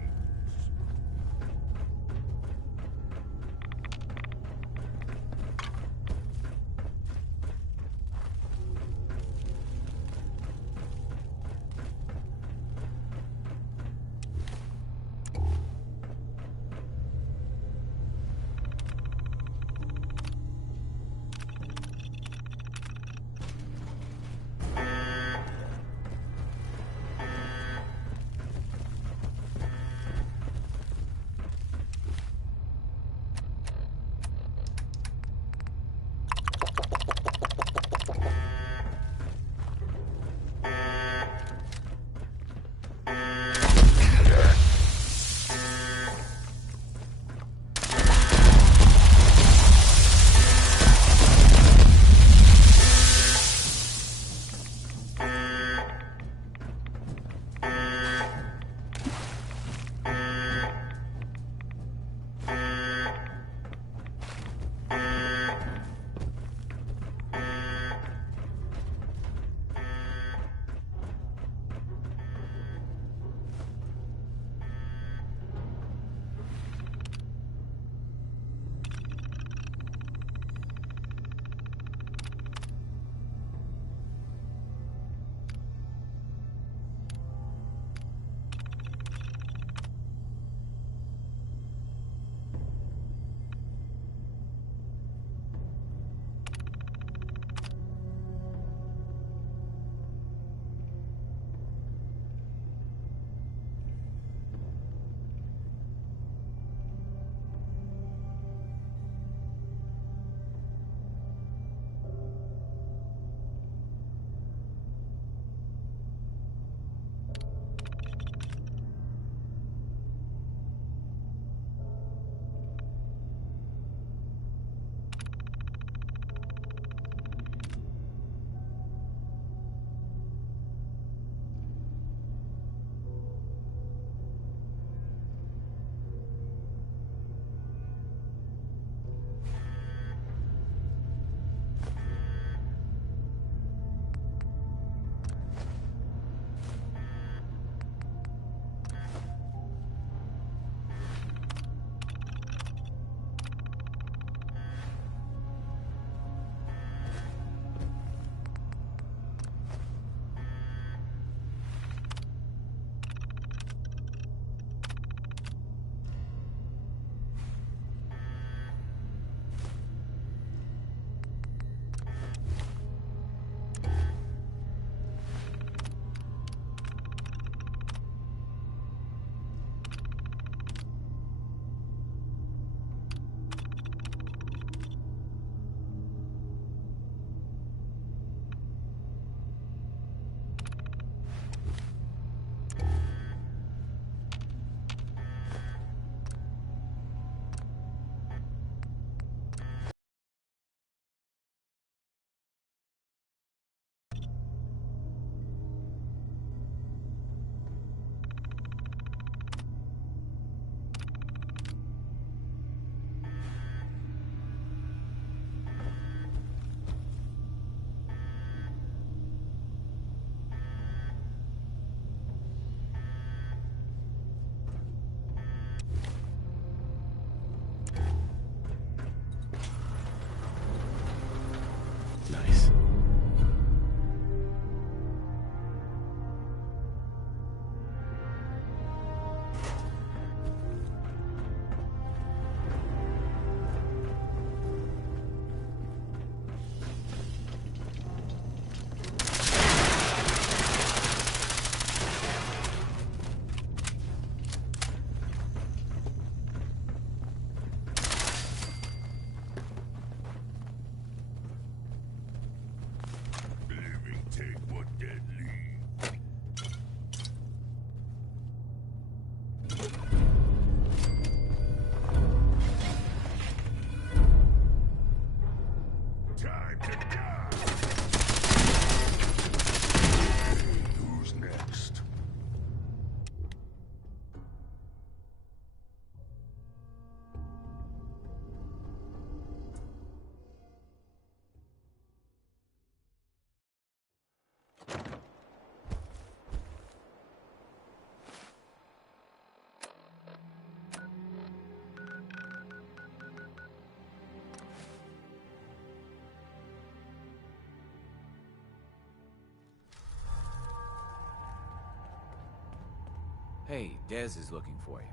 Hey, Dez is looking for you.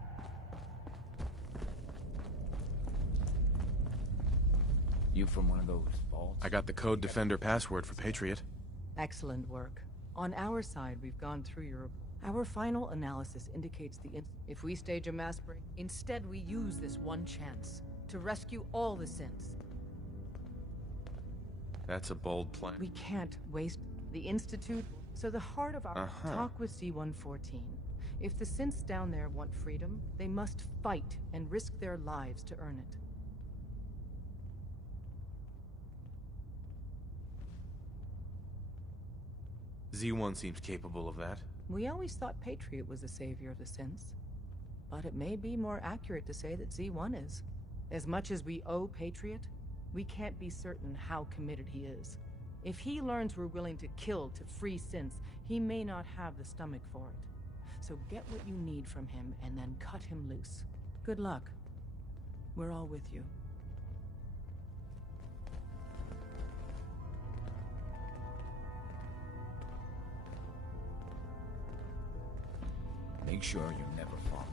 You from one of those vaults? I got the Code Defender password for Patriot. Excellent work. On our side, we've gone through our final analysis indicates if we stage a mass break. Instead, we use this one chance to rescue all the synths. That's a bold plan. We can't waste the Institute. So the heart of our talk with Z-114. If the synths down there want freedom, they must fight and risk their lives to earn it. Z1 seems capable of that. We always thought Patriot was the savior of the synths. But it may be more accurate to say that Z1 is. As much as we owe Patriot, we can't be certain how committed he is. If he learns we're willing to kill to free synths, he may not have the stomach for it. So get what you need from him and then cut him loose. Good luck. We're all with you. Make sure you never follow me.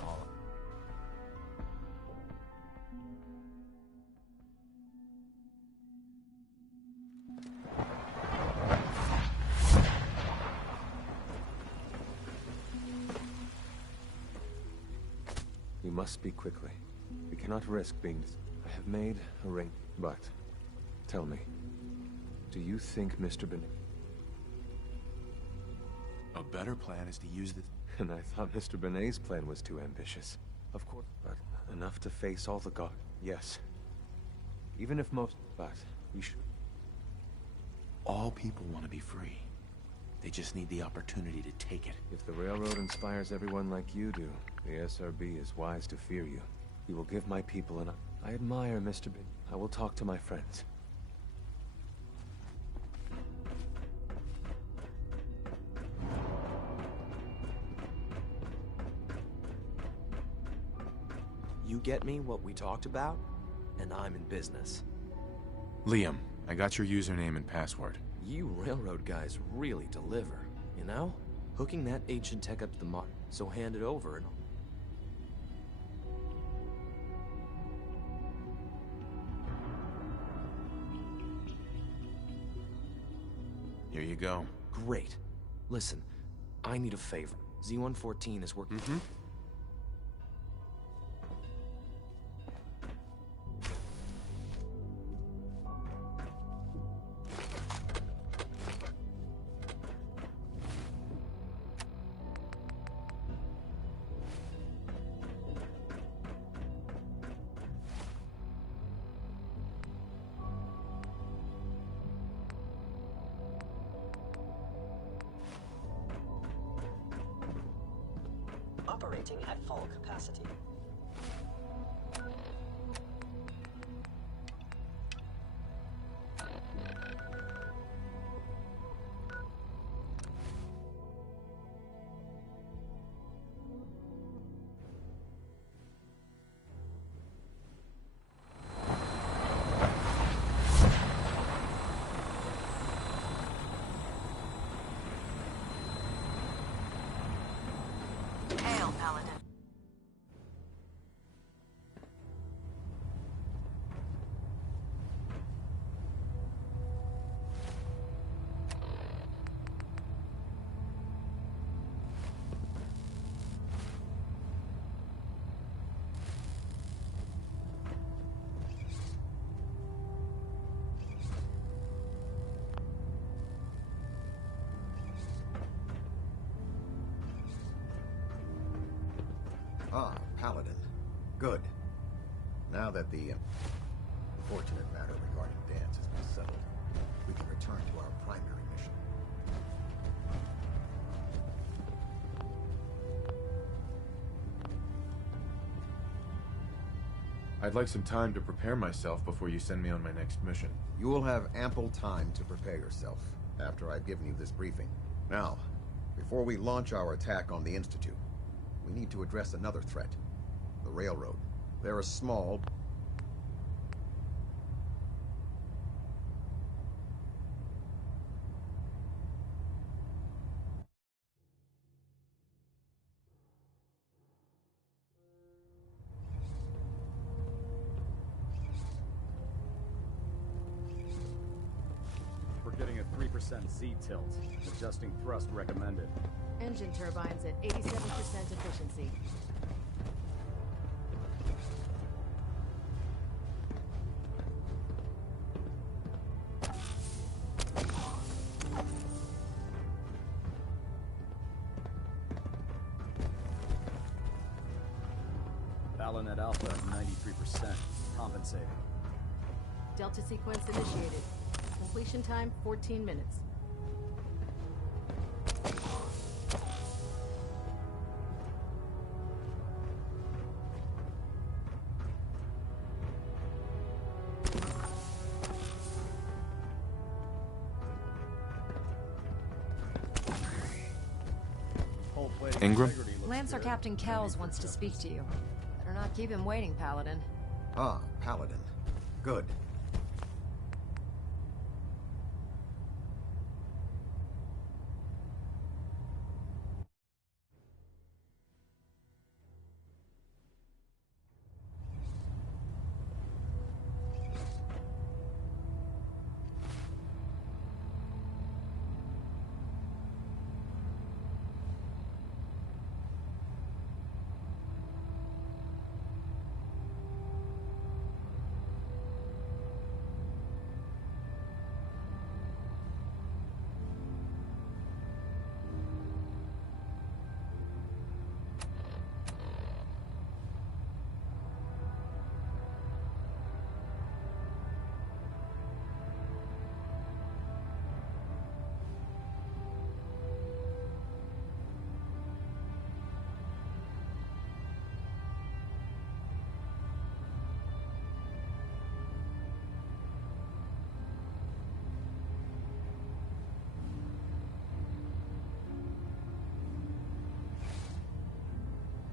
Follow. We must speak quickly. We cannot risk being... I have made a ring, but... Tell me, do you think Mr. Benet... A better plan is to use this... And I thought Mr. Benet's plan was too ambitious. Of course, but enough to face all the god... Yes. Even if most... But we should... All people want to be free. They just need the opportunity to take it. If the Railroad inspires everyone like you do, the SRB is wise to fear you. You will give my people an... I admire Mr. Benet. I will talk to my friends. You get me what we talked about, and I'm in business. Liam, I got your username and password. You Railroad guys really deliver, you know? Hooking that ancient tech up to the mod, so hand it over and... Here you go. Great. Listen, I need a favor. Z-114 is working... Operating at full capacity. Hail, Paladin. Ah, Paladin. Good. Now that the unfortunate matter regarding Danse has been settled, we can return to our primary mission. I'd like some time to prepare myself before you send me on my next mission. You will have ample time to prepare yourself after I've given you this briefing. Now, before we launch our attack on the Institute, we need to address another threat. The Railroad. They're a small... Z-tilt. Adjusting thrust recommended. Engine turbines at 87% efficiency. Balonet Alpha at 93%. Compensating. Delta sequence initiated. Completion time 14 minutes. Ingram? Lancer Captain Kells wants to speak to you. Better not keep him waiting, Paladin. Ah, Paladin. Good.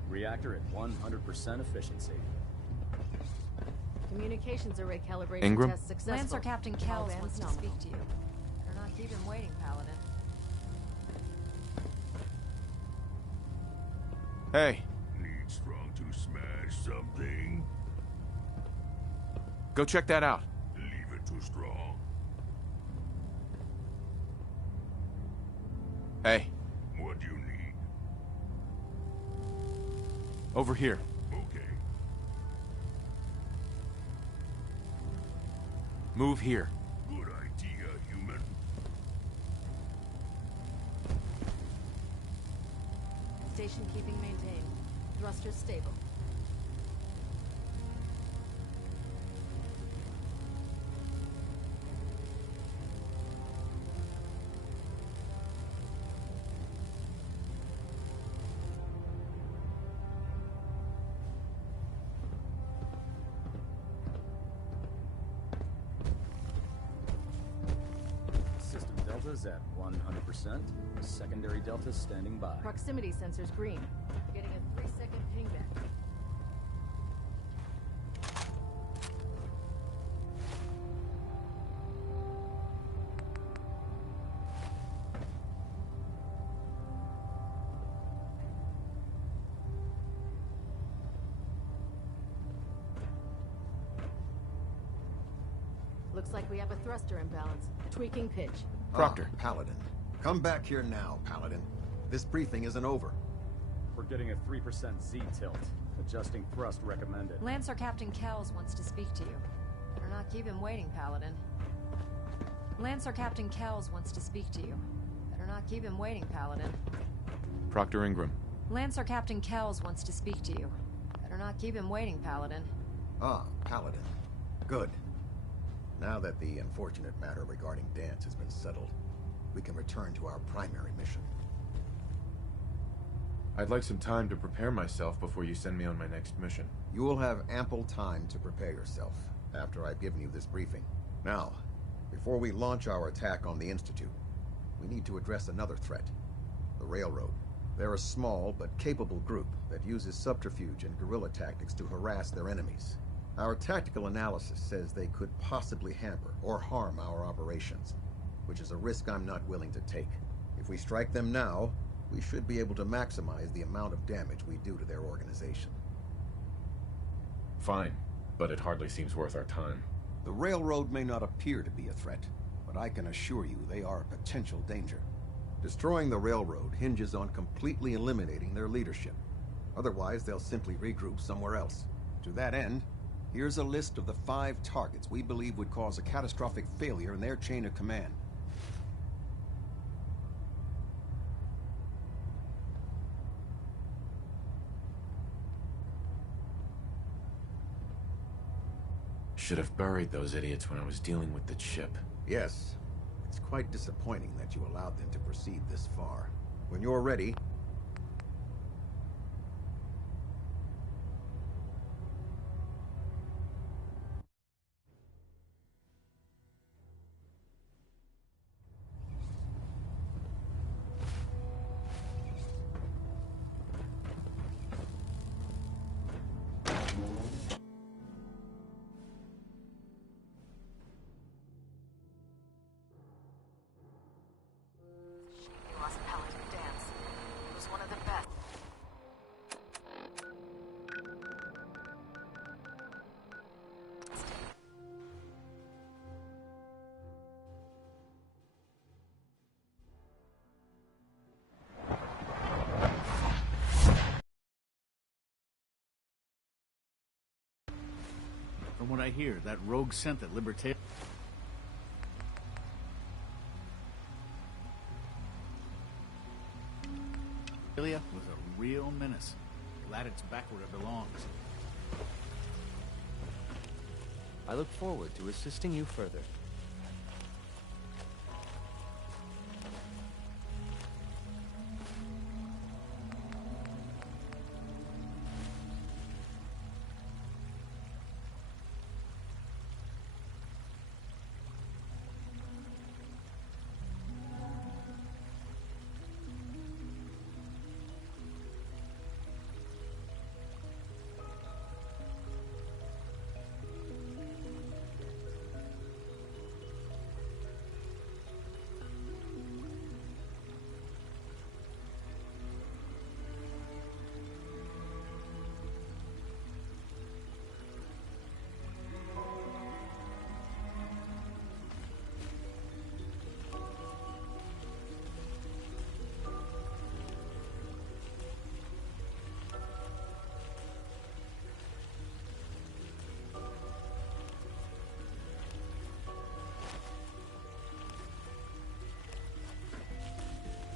Reactor at 100% efficiency. Communications array calibration Ingram? test successful. Lancer Captain Kells All wants to bands speak to you. Better not keep him waiting, Paladin. Hey, Need Strong to smash something? go check that out. Leave it to Strong. Hey, What do you need? over here. Okay. Move here. Good idea, human. Station keeping maintained. Thrusters stable. System deltas at 100%. Secondary deltas standing by. Proximity sensors green. Getting a 3-second pingback. Looks like we have a thruster imbalance. Tweaking pitch. Proctor. Ah, Paladin. Come back here now, Paladin. This briefing isn't over. We're getting a 3% Z-tilt. Adjusting thrust recommended. Lancer Captain Kells wants to speak to you. Better not keep him waiting, Paladin. Lancer Captain Kells wants to speak to you. Better not keep him waiting, Paladin. Proctor Ingram. Lancer Captain Kells wants to speak to you. Better not keep him waiting, Paladin. Ah, Paladin. Good. Now that the unfortunate matter regarding Danse has been settled, we can return to our primary mission. I'd like some time to prepare myself before you send me on my next mission. You will have ample time to prepare yourself after I've given you this briefing. Now, before we launch our attack on the Institute, we need to address another threat. The Railroad. They're a small but capable group that uses subterfuge and guerrilla tactics to harass their enemies. Our tactical analysis says they could possibly hamper or harm our operations, which is a risk I'm not willing to take. If we strike them now, we should be able to maximize the amount of damage we do to their organization. Fine, but it hardly seems worth our time. The Railroad may not appear to be a threat, but I can assure you they are a potential danger. Destroying the railroad hinges on completely eliminating their leadership. Otherwise, they'll simply regroup somewhere else. To that end, here's a list of the 5 targets we believe would cause a catastrophic failure in their chain of command. Should have buried those idiots when I was dealing with the chip. Yes. It's quite disappointing that you allowed them to proceed this far. When you're ready... Lost Paladin Dance. He was one of the best. From what I hear, that rogue sent that Libertarian... was a real menace. Glad it's back where it belongs. I look forward to assisting you further.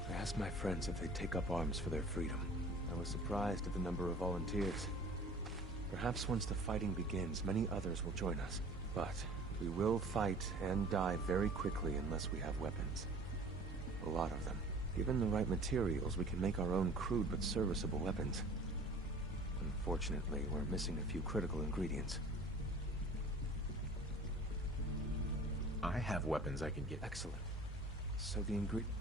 I asked my friends if they'd take up arms for their freedom. I was surprised at the number of volunteers. Perhaps once the fighting begins, many others will join us. But we will fight and die very quickly unless we have weapons. A lot of them. Given the right materials, we can make our own crude but serviceable weapons. Unfortunately, we're missing a few critical ingredients. I have weapons I can get. Excellent. So the ingredient...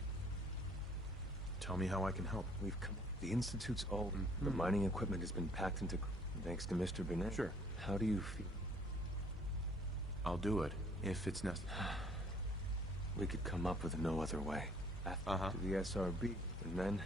Tell me how I can help. We've come... The Institute's old. The mining equipment has been packed into... Thanks to Mr. Binet. Sure. How do you feel? I'll do it, if it's necessary. We could come up with no other way. After the SRB, and then...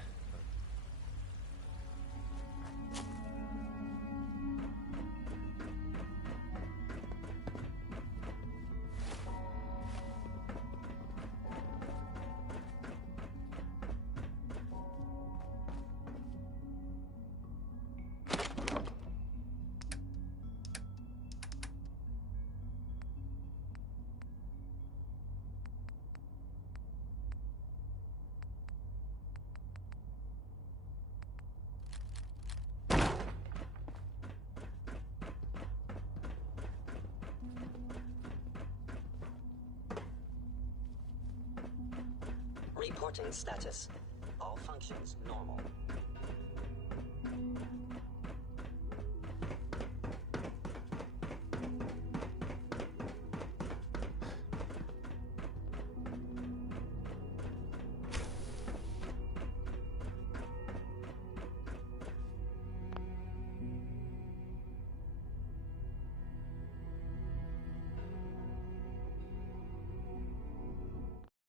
Reporting status. All functions normal.